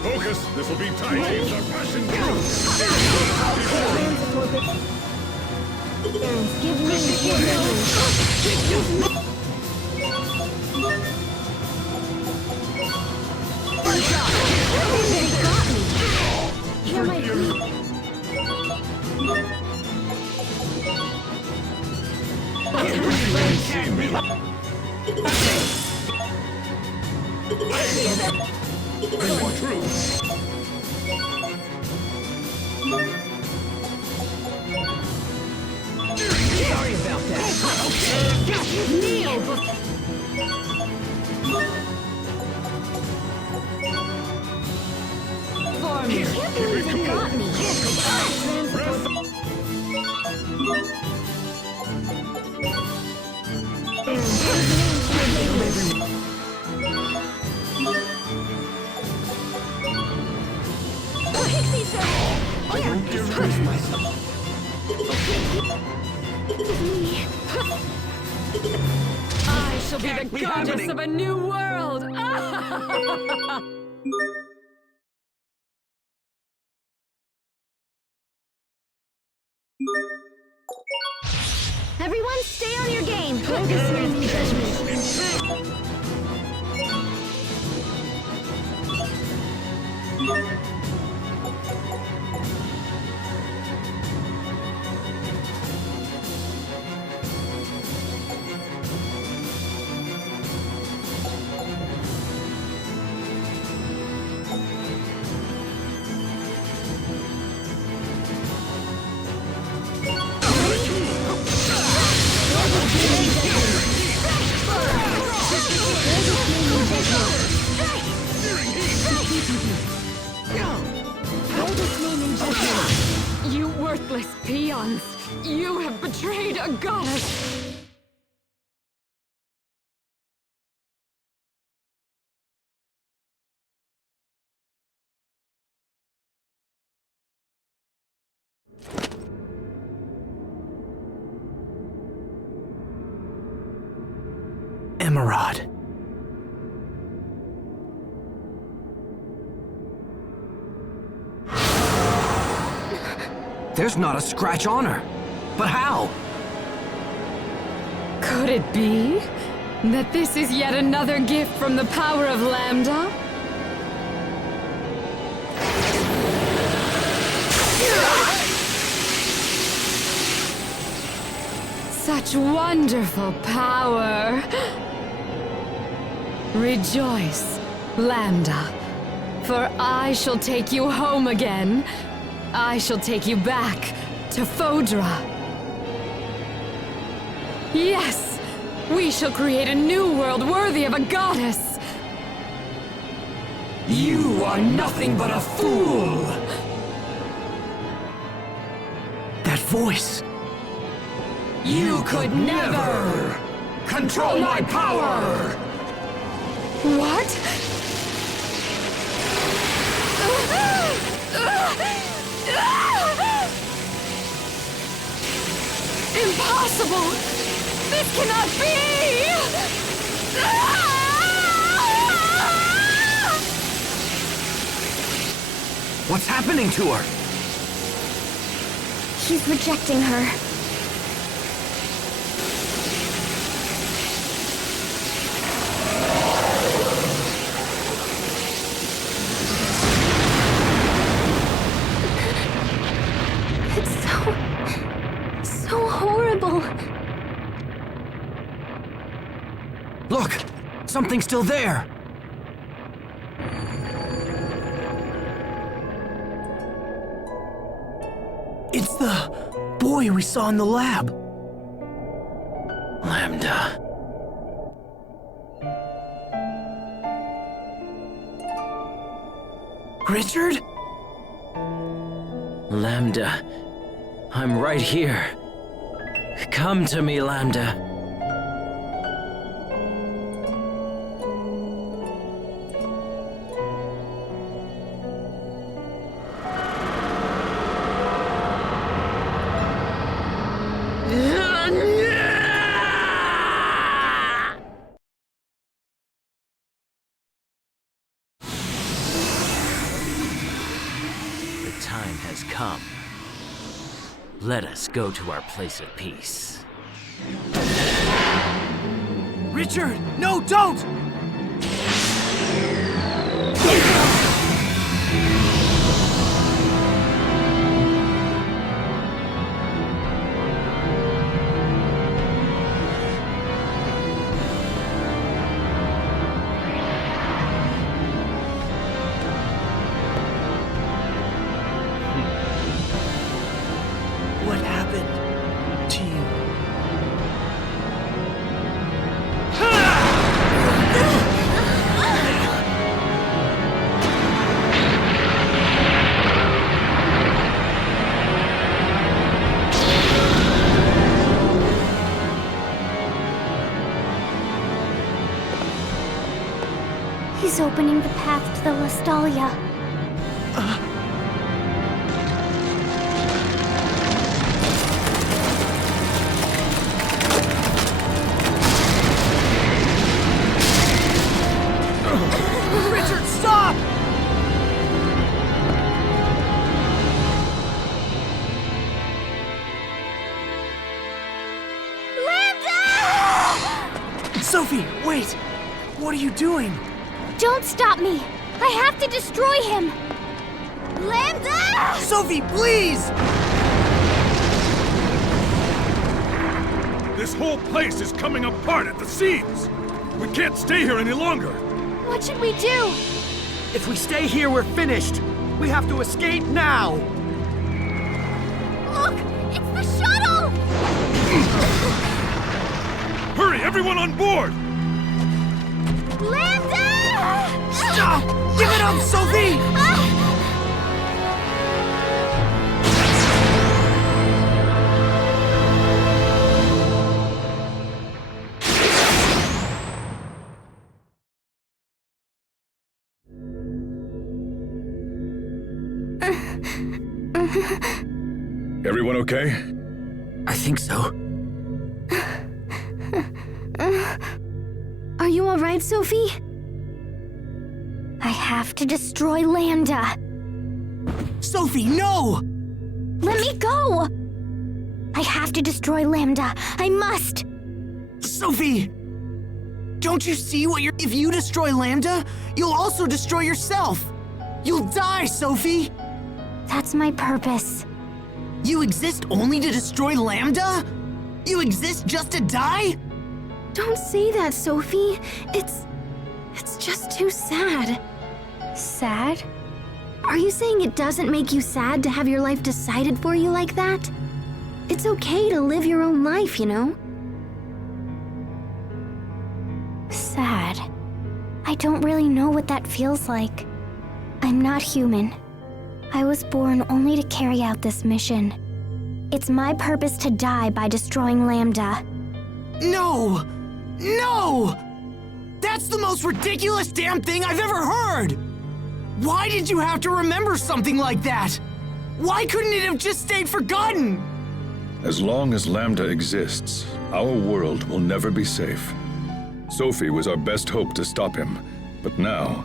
Focus! This will be tight! Teams are rushing through! Barons, give names to your heroes. They got me. Hear my plea. More troops! Sorry about that. Kneel before me. Can't believe they got me. I don't disgrace myself. I shall be the goddess of a new world! Everyone, stay on your game. Focus on judgment. You worthless peons! You have betrayed a goddess! Emerald. There's not a scratch on her. But how? Could it be that this is yet another gift from the power of Lambda? Such wonderful power! Rejoice, Lambda, for I shall take you home again. I shall take you back to Fodra. Yes, we shall create a new world worthy of a goddess. You are nothing but a fool! That voice. You could never control my power! What? Impossible! This cannot be! What's happening to her? he's rejecting her. It's so horrible. Look! Something's still there! It's the boy we saw in the lab. Lambda. Richard? Lambda. I'm right here. Come to me, Lambda. The time has come. Let us go to our place of peace. Richard! No, don't! What happened to you? He's opening the path to the Lestalia. Richard, stop! Sophie, wait! What are you doing? Don't stop me! I have to destroy him! Lambda! Sophie, please! This whole place is coming apart at the seams! We can't stay here any longer! What should we do? If we stay here, we're finished. We have to escape now. Look! It's the shuttle! Hurry, everyone on board! Lambda! Stop! Give it up, Sophie! Everyone okay? I think so. Are you all right, Sophie? I have to destroy Lambda. Sophie, no! Let me go! I have to destroy Lambda. I must! Sophie! Don't you see what you're— If you destroy Lambda, you'll also destroy yourself! You'll die, Sophie! That's my purpose. You exist only to destroy Lambda? You exist just to die? Don't say that, Sophie. It's just too sad. Sad? Are you saying it doesn't make you sad to have your life decided for you like that? It's okay to live your own life, you know? Sad. I don't really know what that feels like. I'm not human. I was born only to carry out this mission. It's my purpose to die by destroying Lambda. No! No! That's the most ridiculous damn thing I've ever heard! Why did you have to remember something like that? Why couldn't it have just stayed forgotten? As long as Lambda exists, our world will never be safe. Sophie was our best hope to stop him, but now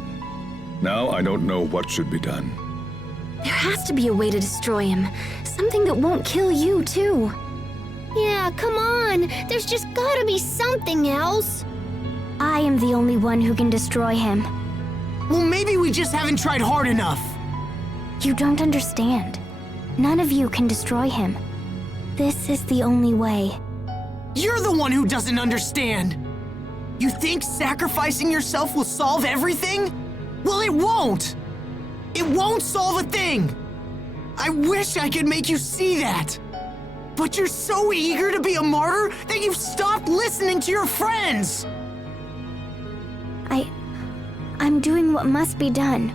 I don't know what should be done. There has to be a way to destroy him. Something that won't kill you, too. Yeah, come on. There's just gotta be something else. I am the only one who can destroy him. Well, maybe we just haven't tried hard enough. You don't understand. None of you can destroy him. This is the only way. You're the one who doesn't understand. You think sacrificing yourself will solve everything? Well, it won't. It won't solve a thing. I wish I could make you see that. But you're so eager to be a martyr that you've stopped listening to your friends. I'm doing what must be done.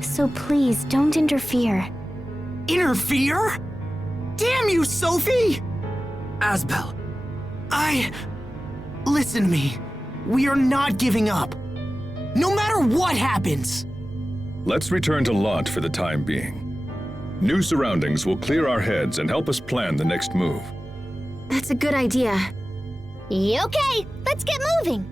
So please, don't interfere. Interfere? Damn you, Sophie! Asbel. Listen to me. We are not giving up. No matter what happens. Let's return to Lot for the time being. New surroundings will clear our heads and help us plan the next move. That's a good idea. Okay, let's get moving.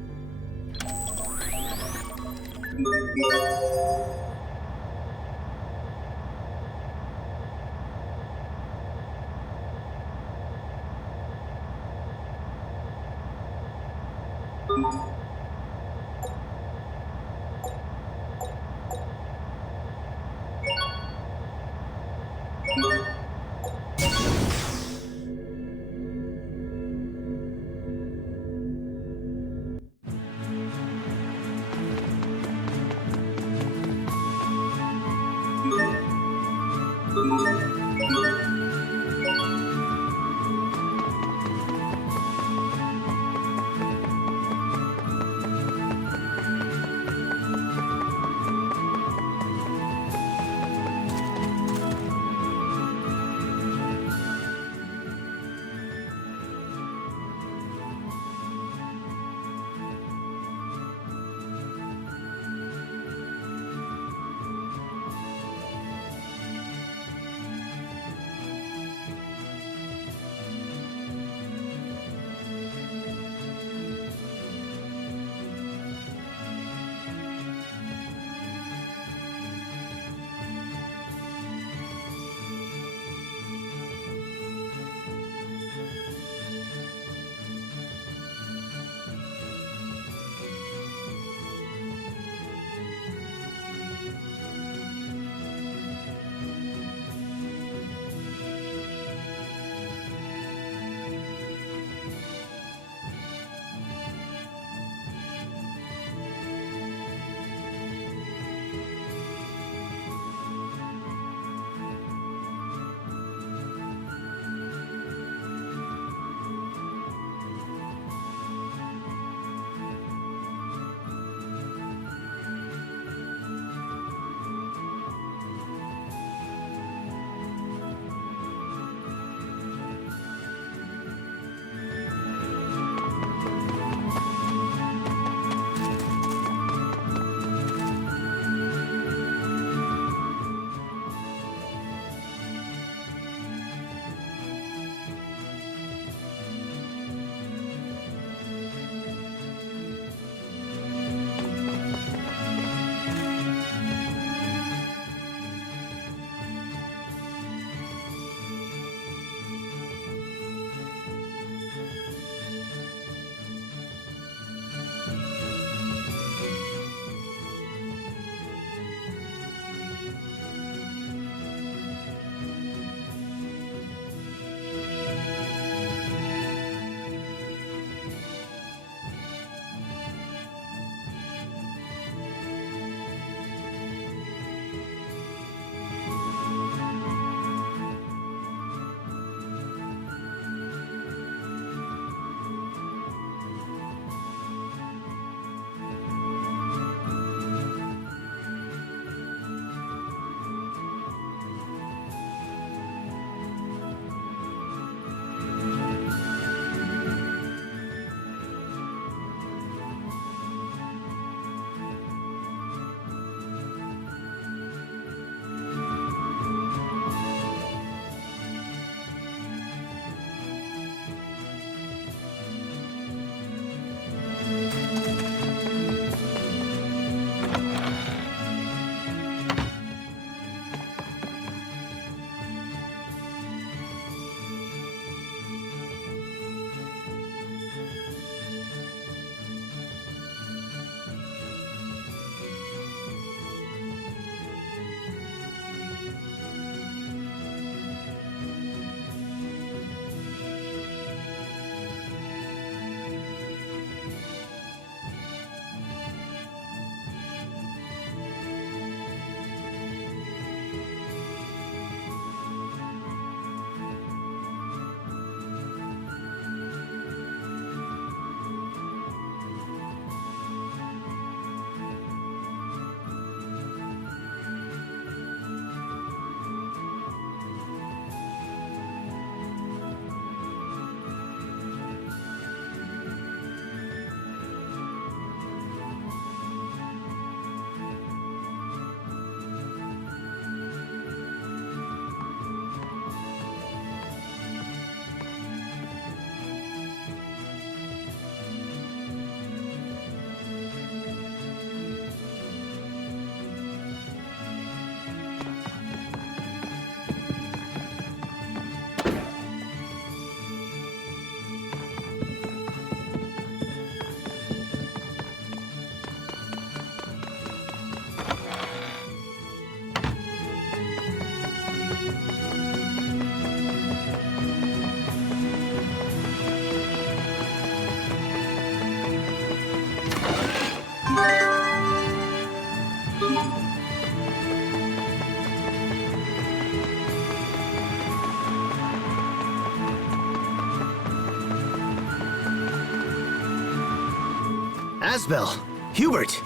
Asbel, Hubert,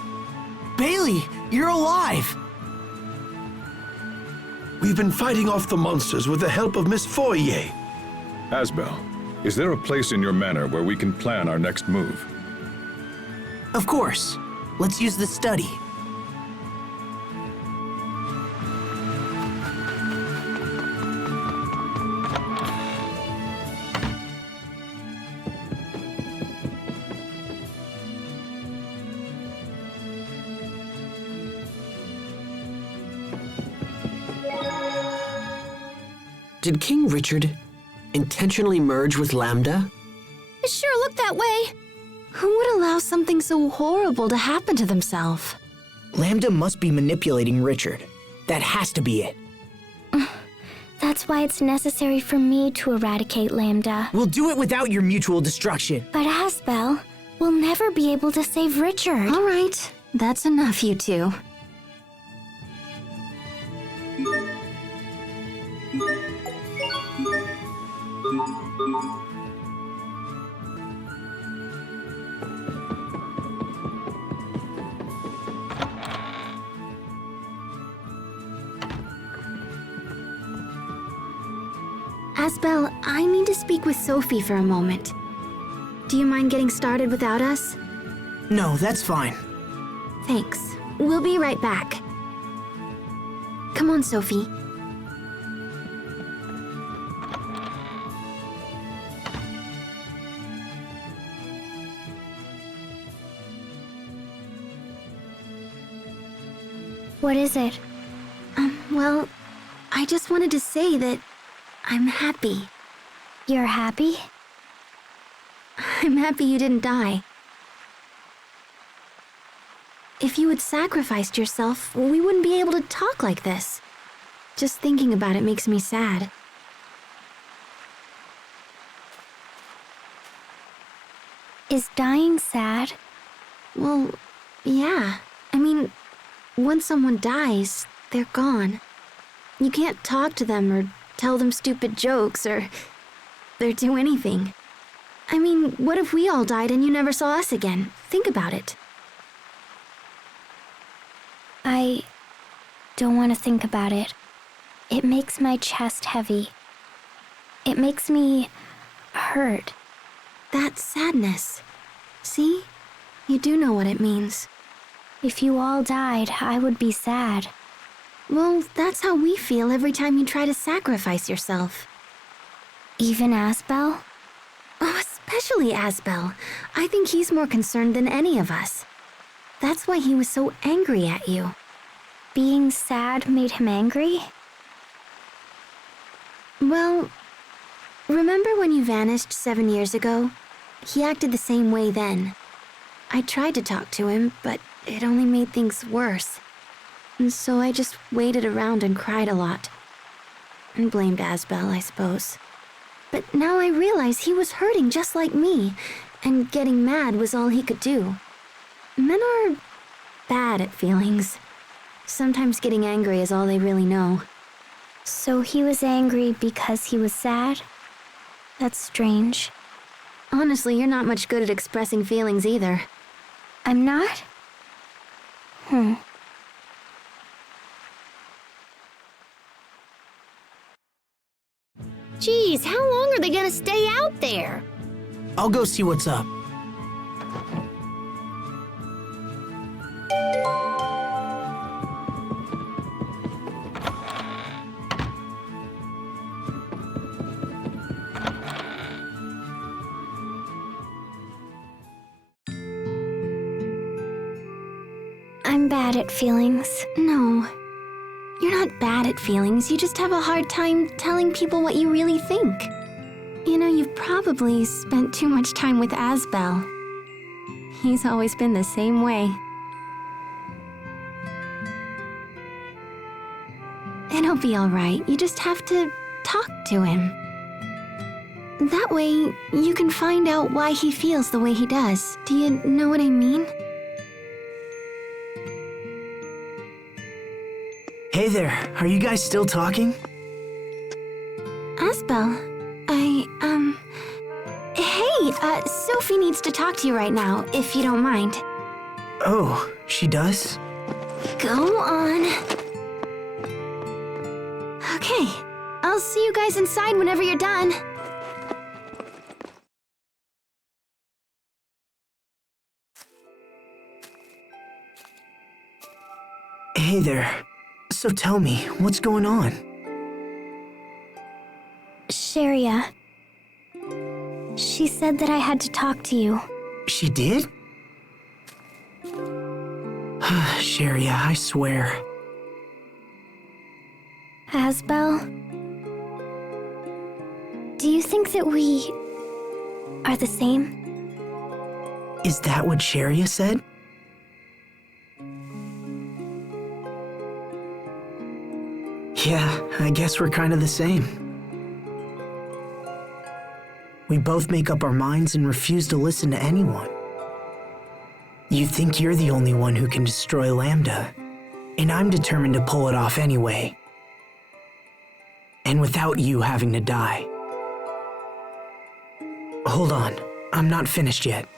Bailey, you're alive! We've been fighting off the monsters with the help of Miss Fourier. Asbel, is there a place in your manor where we can plan our next move? Of course. Let's use the study. Did King Richard intentionally merge with Lambda? It sure looked that way. Who would allow something so horrible to happen to themselves? Lambda must be manipulating Richard. That has to be it. That's why it's necessary for me to eradicate Lambda. We'll do it without your mutual destruction. But Asbel, we'll never be able to save Richard. All right, that's enough, you two. Asbel, I need to speak with Sophie for a moment. Do you mind getting started without us? No, that's fine. Thanks. We'll be right back. Come on, Sophie. What is it? Well, I just wanted to say that I'm happy. You're happy? I'm happy you didn't die. If you had sacrificed yourself, we wouldn't be able to talk like this. Just thinking about it makes me sad. Is dying sad? Well, yeah. I mean, once someone dies, they're gone. You can't talk to them or tell them stupid jokes or do anything. I mean, what if we all died and you never saw us again? Think about it. I don't want to think about it. It makes my chest heavy. It makes me hurt. That's sadness. See? You do know what it means. If you all died, I would be sad. Well, that's how we feel every time you try to sacrifice yourself. Even Asbel? Oh, especially Asbel. I think he's more concerned than any of us. That's why he was so angry at you. Being sad made him angry? Well, remember when you vanished 7 years ago? He acted the same way then. I tried to talk to him, but it only made things worse. And so I just waited around and cried a lot. And blamed Asbel, I suppose. But now I realize he was hurting just like me, and getting mad was all he could do. Men are bad at feelings. Sometimes getting angry is all they really know. So he was angry because he was sad? That's strange. Honestly, you're not much good at expressing feelings either. I'm not? Geez, how long are they gonna stay out there? I'll go see what's up. I'm bad at feelings. No. You're not bad at feelings, you just have a hard time telling people what you really think. You know, you've probably spent too much time with Asbel. He's always been the same way. It'll be alright, you just have to talk to him. That way, you can find out why he feels the way he does. Do you know what I mean? Hey there, are you guys still talking? Asbel, Hey, Sophie needs to talk to you right now, if you don't mind. Oh, she does? Go on. Okay, I'll see you guys inside whenever you're done. Hey there. So tell me, what's going on? Sharia. She said that I had to talk to you. She did? Sharia, I swear. Asbel? Do you think that we are the same? Is that what Sharia said? Yeah, I guess we're kind of the same. We both make up our minds and refuse to listen to anyone. You think you're the only one who can destroy Lambda, and I'm determined to pull it off anyway. And without you having to die. Hold on, I'm not finished yet.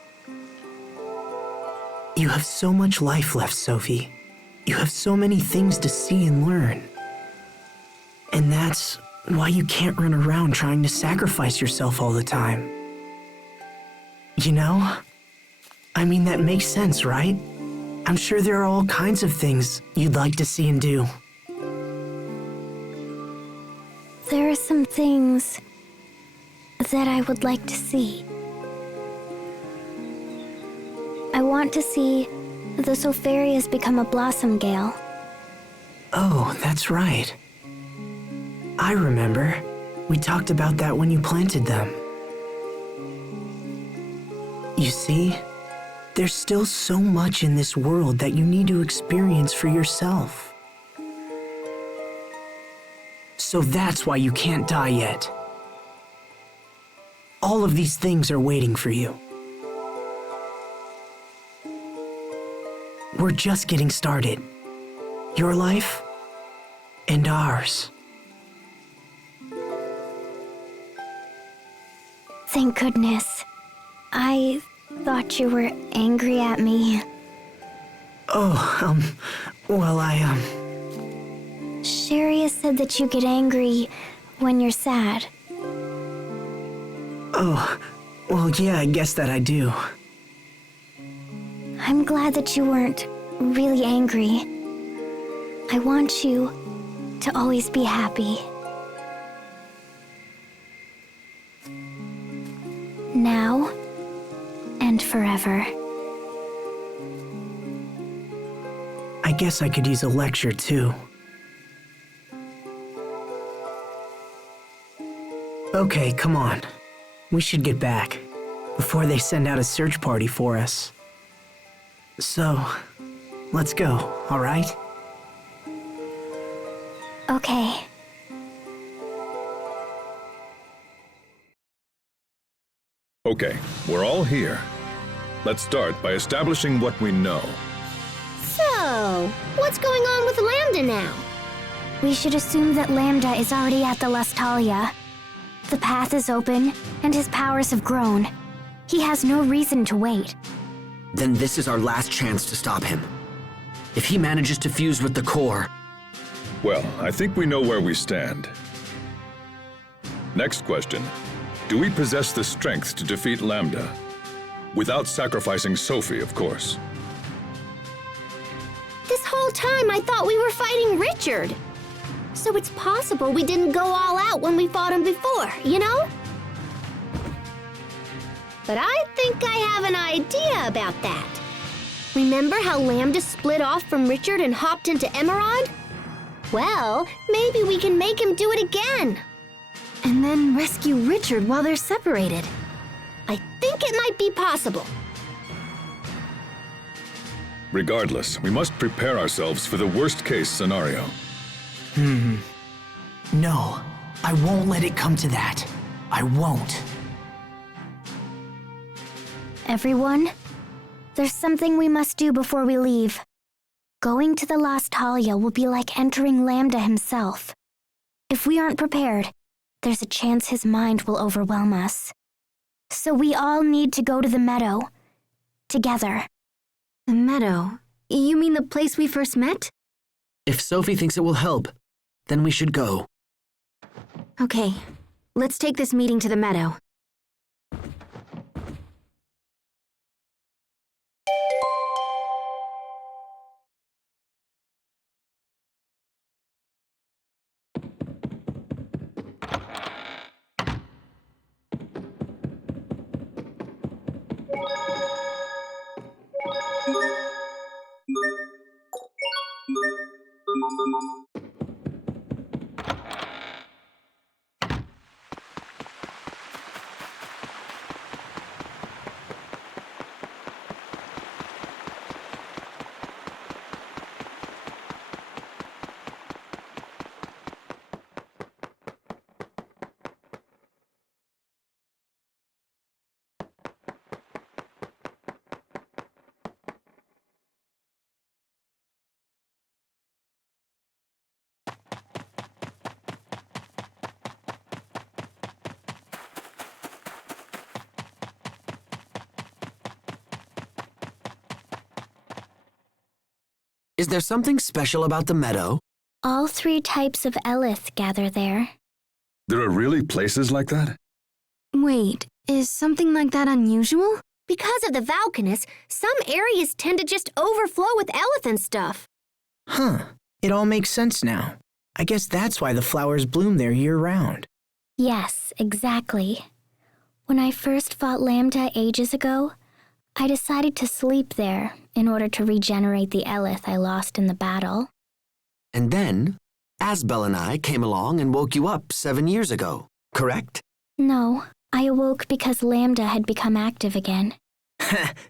You have so much life left, Sophie. You have so many things to see and learn. And that's why you can't run around trying to sacrifice yourself all the time. You know? I mean, that makes sense, right? I'm sure there are all kinds of things you'd like to see and do. There are some things that I would like to see. I want to see the Sopharias become a blossom gale. Oh, that's right. I remember. We talked about that when you planted them. You see, there's still so much in this world that you need to experience for yourself. So that's why you can't die yet. All of these things are waiting for you. We're just getting started. Your life and ours. Thank goodness. I thought you were angry at me. Oh, well, Sharia said that you get angry when you're sad. Oh, well, yeah, I guess that I do. I'm glad that you weren't really angry. I want you to always be happy. Now and forever. I guess I could use a lecture, too. Okay, come on. We should get back, before they send out a search party for us. So, let's go, all right? Okay. Okay, we're all here. Let's start by establishing what we know. So, what's going on with Lambda now? We should assume that Lambda is already at the Lestalia. The path is open, and his powers have grown. He has no reason to wait. Then this is our last chance to stop him. If he manages to fuse with the core... Well, I think we know where we stand. Next question. Do we possess the strength to defeat Lambda? Without sacrificing Sophie, of course. This whole time I thought we were fighting Richard. So it's possible we didn't go all out when we fought him before, you know? But I think I have an idea about that. Remember how Lambda split off from Richard and hopped into Emerald? Well, maybe we can make him do it again. And then rescue Richard while they're separated. I think it might be possible. Regardless, we must prepare ourselves for the worst-case scenario. No, I won't let it come to that. I won't. Everyone, there's something we must do before we leave. Going to the Lost Talia will be like entering Lambda himself. If we aren't prepared, there's a chance his mind will overwhelm us. So we all need to go to the meadow. Together. The meadow? You mean the place we first met? If Sophie thinks it will help, then we should go. Okay, let's take this meeting to the meadow. Is there something special about the meadow? All 3 types of Elith gather there. There are really places like that? Wait, is something like that unusual? Because of the Valkanus, some areas tend to just overflow with Elith and stuff. Huh. It all makes sense now. I guess that's why the flowers bloom there year-round. Yes, exactly. When I first fought Lambda ages ago, I decided to sleep there in order to regenerate the Elith I lost in the battle. And then, Asbel and I came along and woke you up 7 years ago, correct? No, I awoke because Lambda had become active again.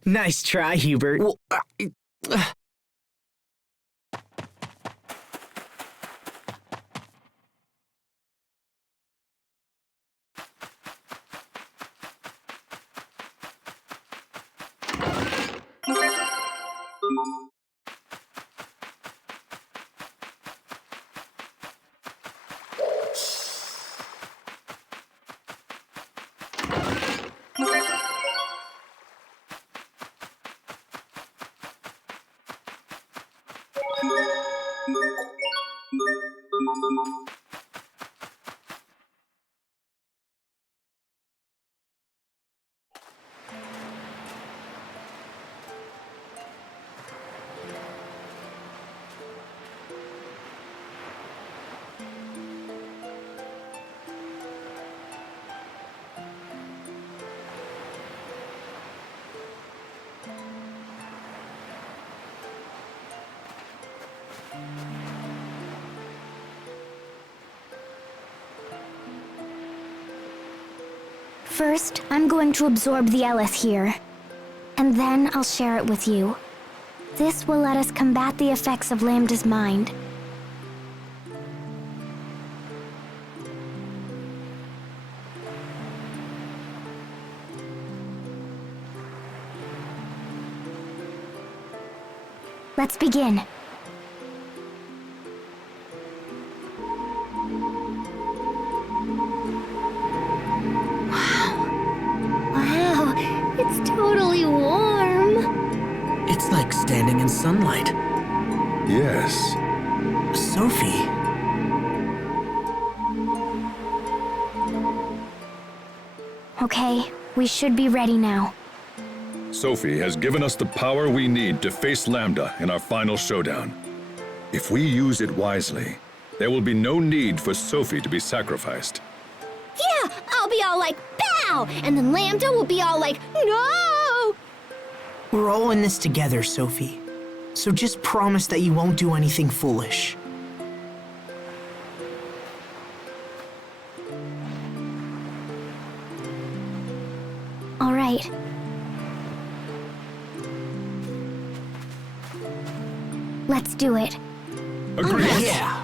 Nice try, Hubert. Well, First, I'm going to absorb the Elith here, and then I'll share it with you. This will let us combat the effects of Lambda's mind. Let's begin. Wow, it's totally warm. it's like standing in sunlight. Yes. Sophie. Okay, we should be ready now. Sophie has given us the power we need to face Lambda in our final showdown. If we use it wisely, there will be no need for Sophie to be sacrificed. Yeah, I'll be all like, pow! And then Lambda will be all like, no! We're all in this together, Sophie. So just promise that you won't do anything foolish. All right. Let's do it. Agreed. Yeah.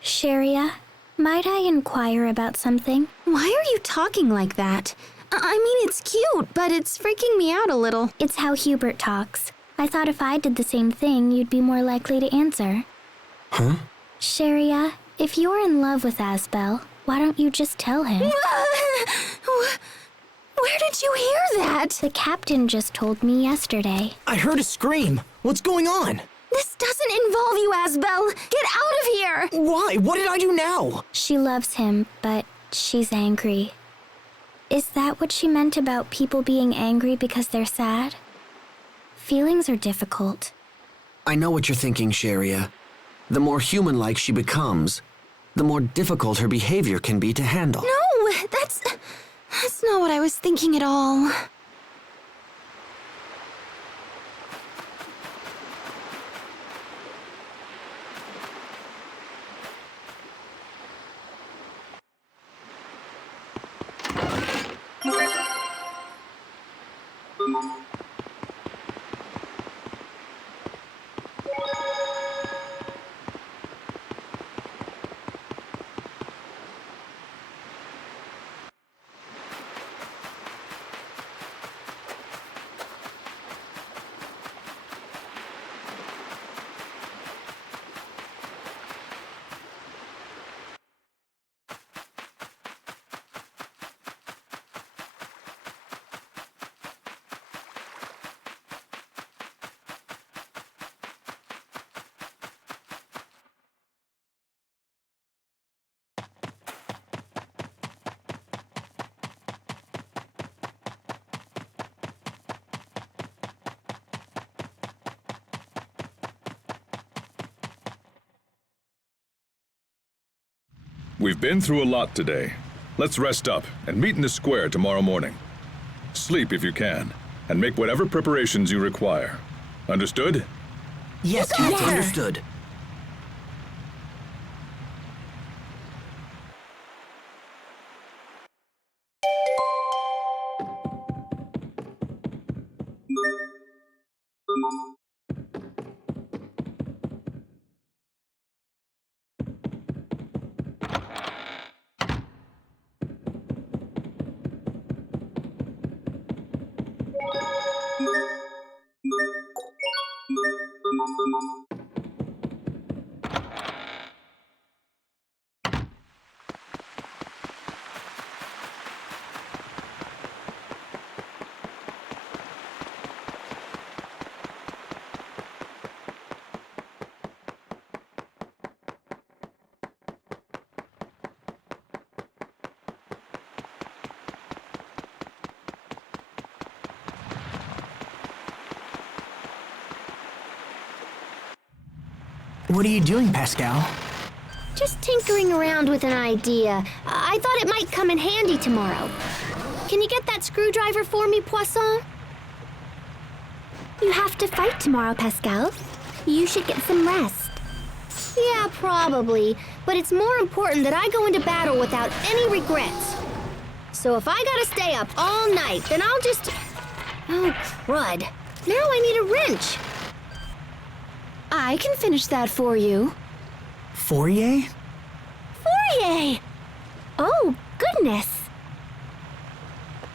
Sharia, might I inquire about something? Why are you talking like that? I mean, it's cute, but it's freaking me out a little. It's how Hubert talks. I thought if I did the same thing, you'd be more likely to answer. Huh? Sharia, if you're in love with Asbel, why don't you just tell him? Where did you hear that? The captain just told me yesterday. I heard a scream. What's going on? This doesn't involve you, Asbel. Get out of here! Why? What did I do now? She loves him, but she's angry. Is that what she meant about people being angry because they're sad? Feelings are difficult. I know what you're thinking, Sharia. The more human-like she becomes, the more difficult her behavior can be to handle. No, that's not what I was thinking at all. We've been through a lot today. Let's rest up and meet in the square tomorrow morning. Sleep if you can, and make whatever preparations you require. Understood? Yes, Captain. Understood. What are you doing, Pascal? Just tinkering around with an idea. I thought it might come in handy tomorrow. Can you get that screwdriver for me, Poisson? You have to fight tomorrow, Pascal. You should get some rest. Yeah, probably. But it's more important that I go into battle without any regrets. So if I gotta stay up all night, then I'll just... Oh, crud. Now I need a wrench. I can finish that for you. Fourier? Fourier! Oh, goodness.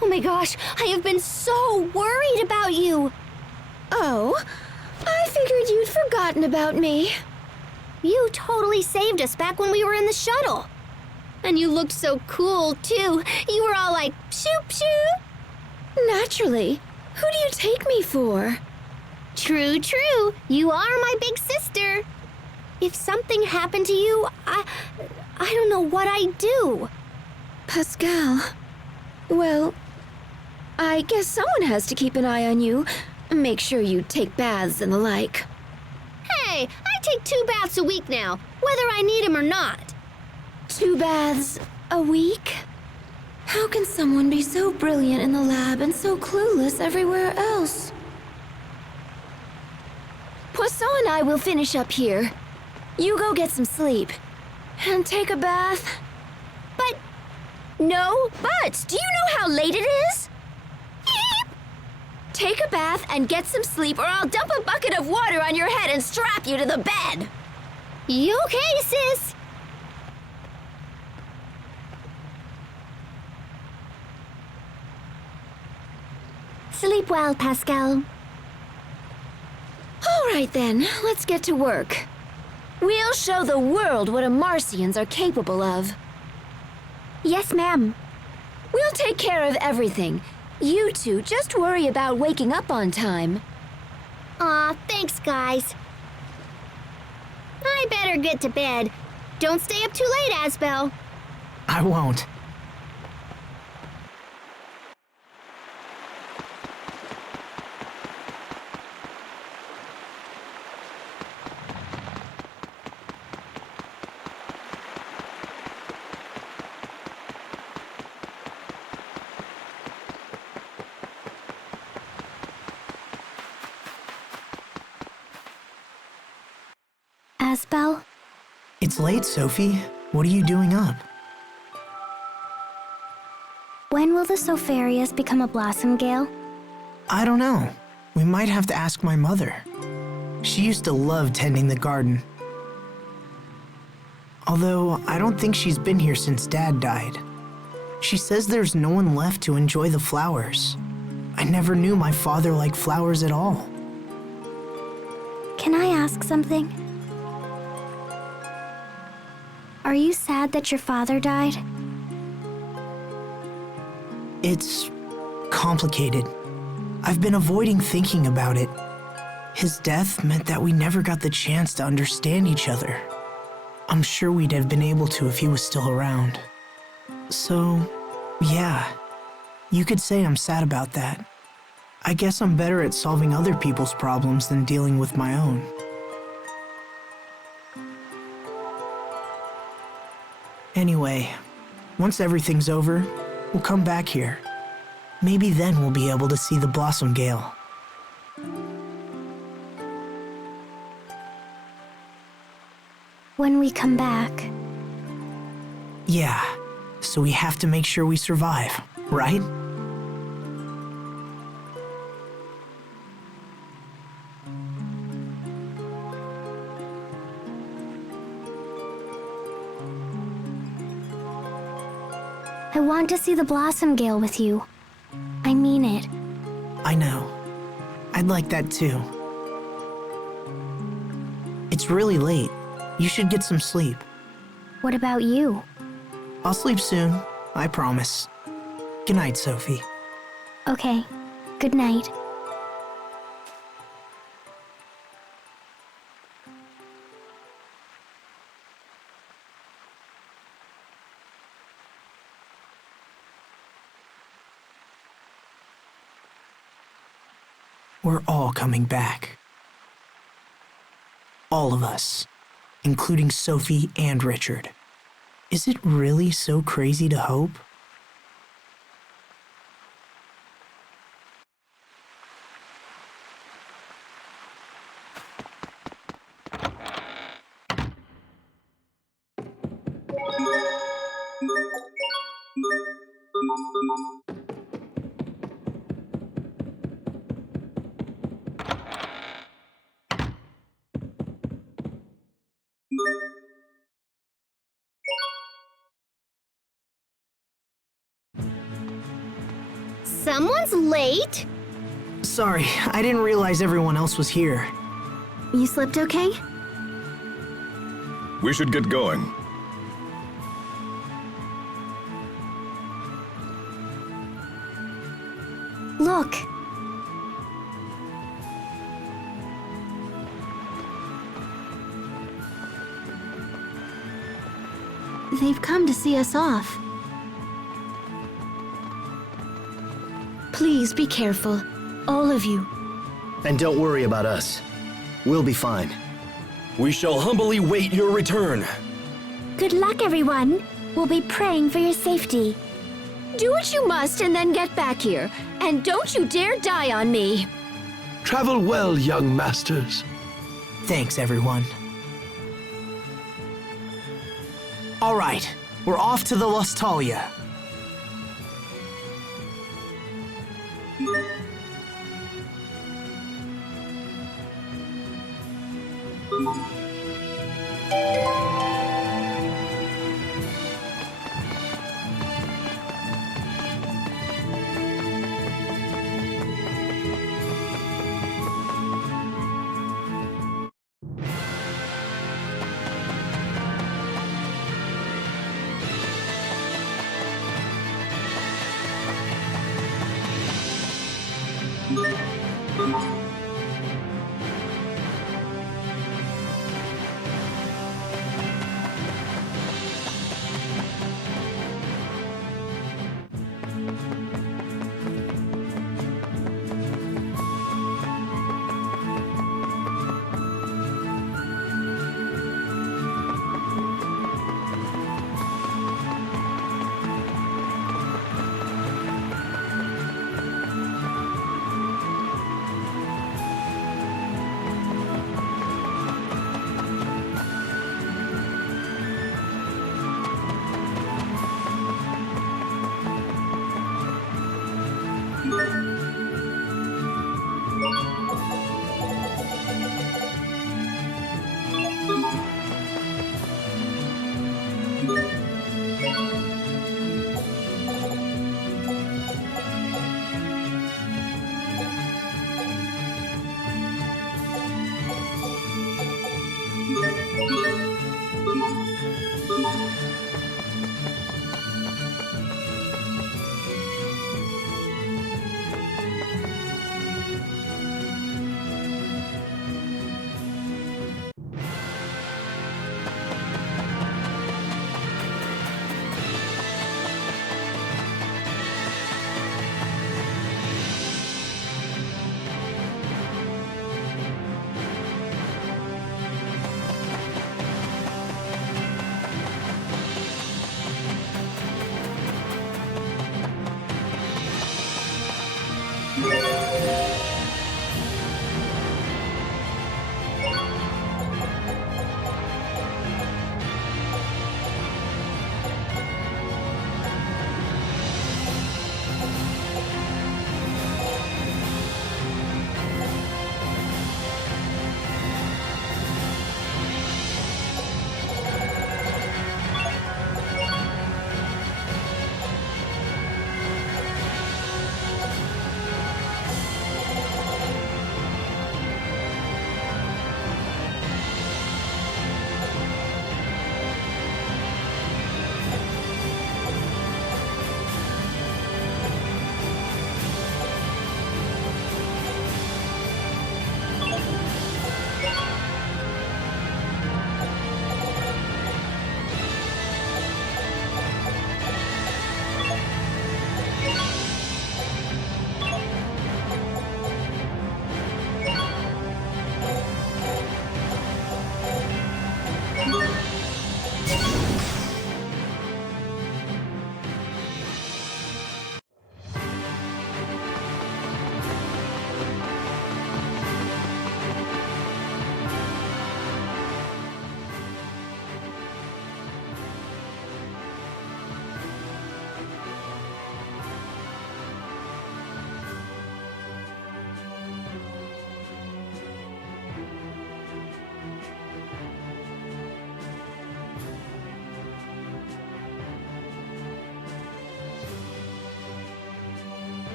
Oh my gosh, I have been so worried about you. Oh, I figured you'd forgotten about me. You totally saved us back when we were in the shuttle. And you looked so cool, too. You were all like, shoop, shoop. Naturally. Who do you take me for? True, true. You are my big sister. If something happened to you, I don't know what I'd do. Pascal. Well, I guess someone has to keep an eye on you. Make sure you take baths and the like. Hey, I take 2 baths a week now, whether I need them or not. 2 baths a week? How can someone be so brilliant in the lab and so clueless everywhere else? Poisson and I will finish up here. You go get some sleep. And take a bath. But... No buts. Do you know how late it is? Take a bath and get some sleep, or I'll dump a bucket of water on your head and strap you to the bed. You okay, sis? Sleep well, Pascal. All right then, let's get to work. We'll show the world what Martians are capable of. Yes, ma'am. We'll take care of everything. You two just worry about waking up on time. Aw, thanks, guys. I better get to bed. Don't stay up too late, Asbel. I won't. Asbel? It's late, Sophie. What are you doing up? When will the Sopharias become a blossom gale? I don't know. We might have to ask my mother. She used to love tending the garden. Although, I don't think she's been here since Dad died. She says there's no one left to enjoy the flowers. I never knew my father liked flowers at all. Can I ask something? Are you sad that your father died? It's complicated. I've been avoiding thinking about it. His death meant that we never got the chance to understand each other. I'm sure we'd have been able to if he was still around. So, yeah, you could say I'm sad about that. I guess I'm better at solving other people's problems than dealing with my own. Anyway, once everything's over, we'll come back here. Maybe then we'll be able to see the Blossom Gale. When we come back. Yeah, so we have to make sure we survive, right? I want to see the Blossom Gale with you. I mean it. I know. I'd like that too. It's really late. You should get some sleep. What about you? I'll sleep soon, I promise. Good night, Sophie. Okay. Good night. We're all coming back. All of us, including Sophie and Richard. Is it really so crazy to hope? Someone's late? Sorry, I didn't realize everyone else was here. You slept okay? We should get going. Look. They've come to see us off. Please be careful, all of you. And don't worry about us. We'll be fine. We shall humbly wait your return. Good luck, everyone. We'll be praying for your safety. Do what you must and then get back here. And don't you dare die on me. Travel well, young masters. Thanks, everyone. All right, we're off to the Lustalia.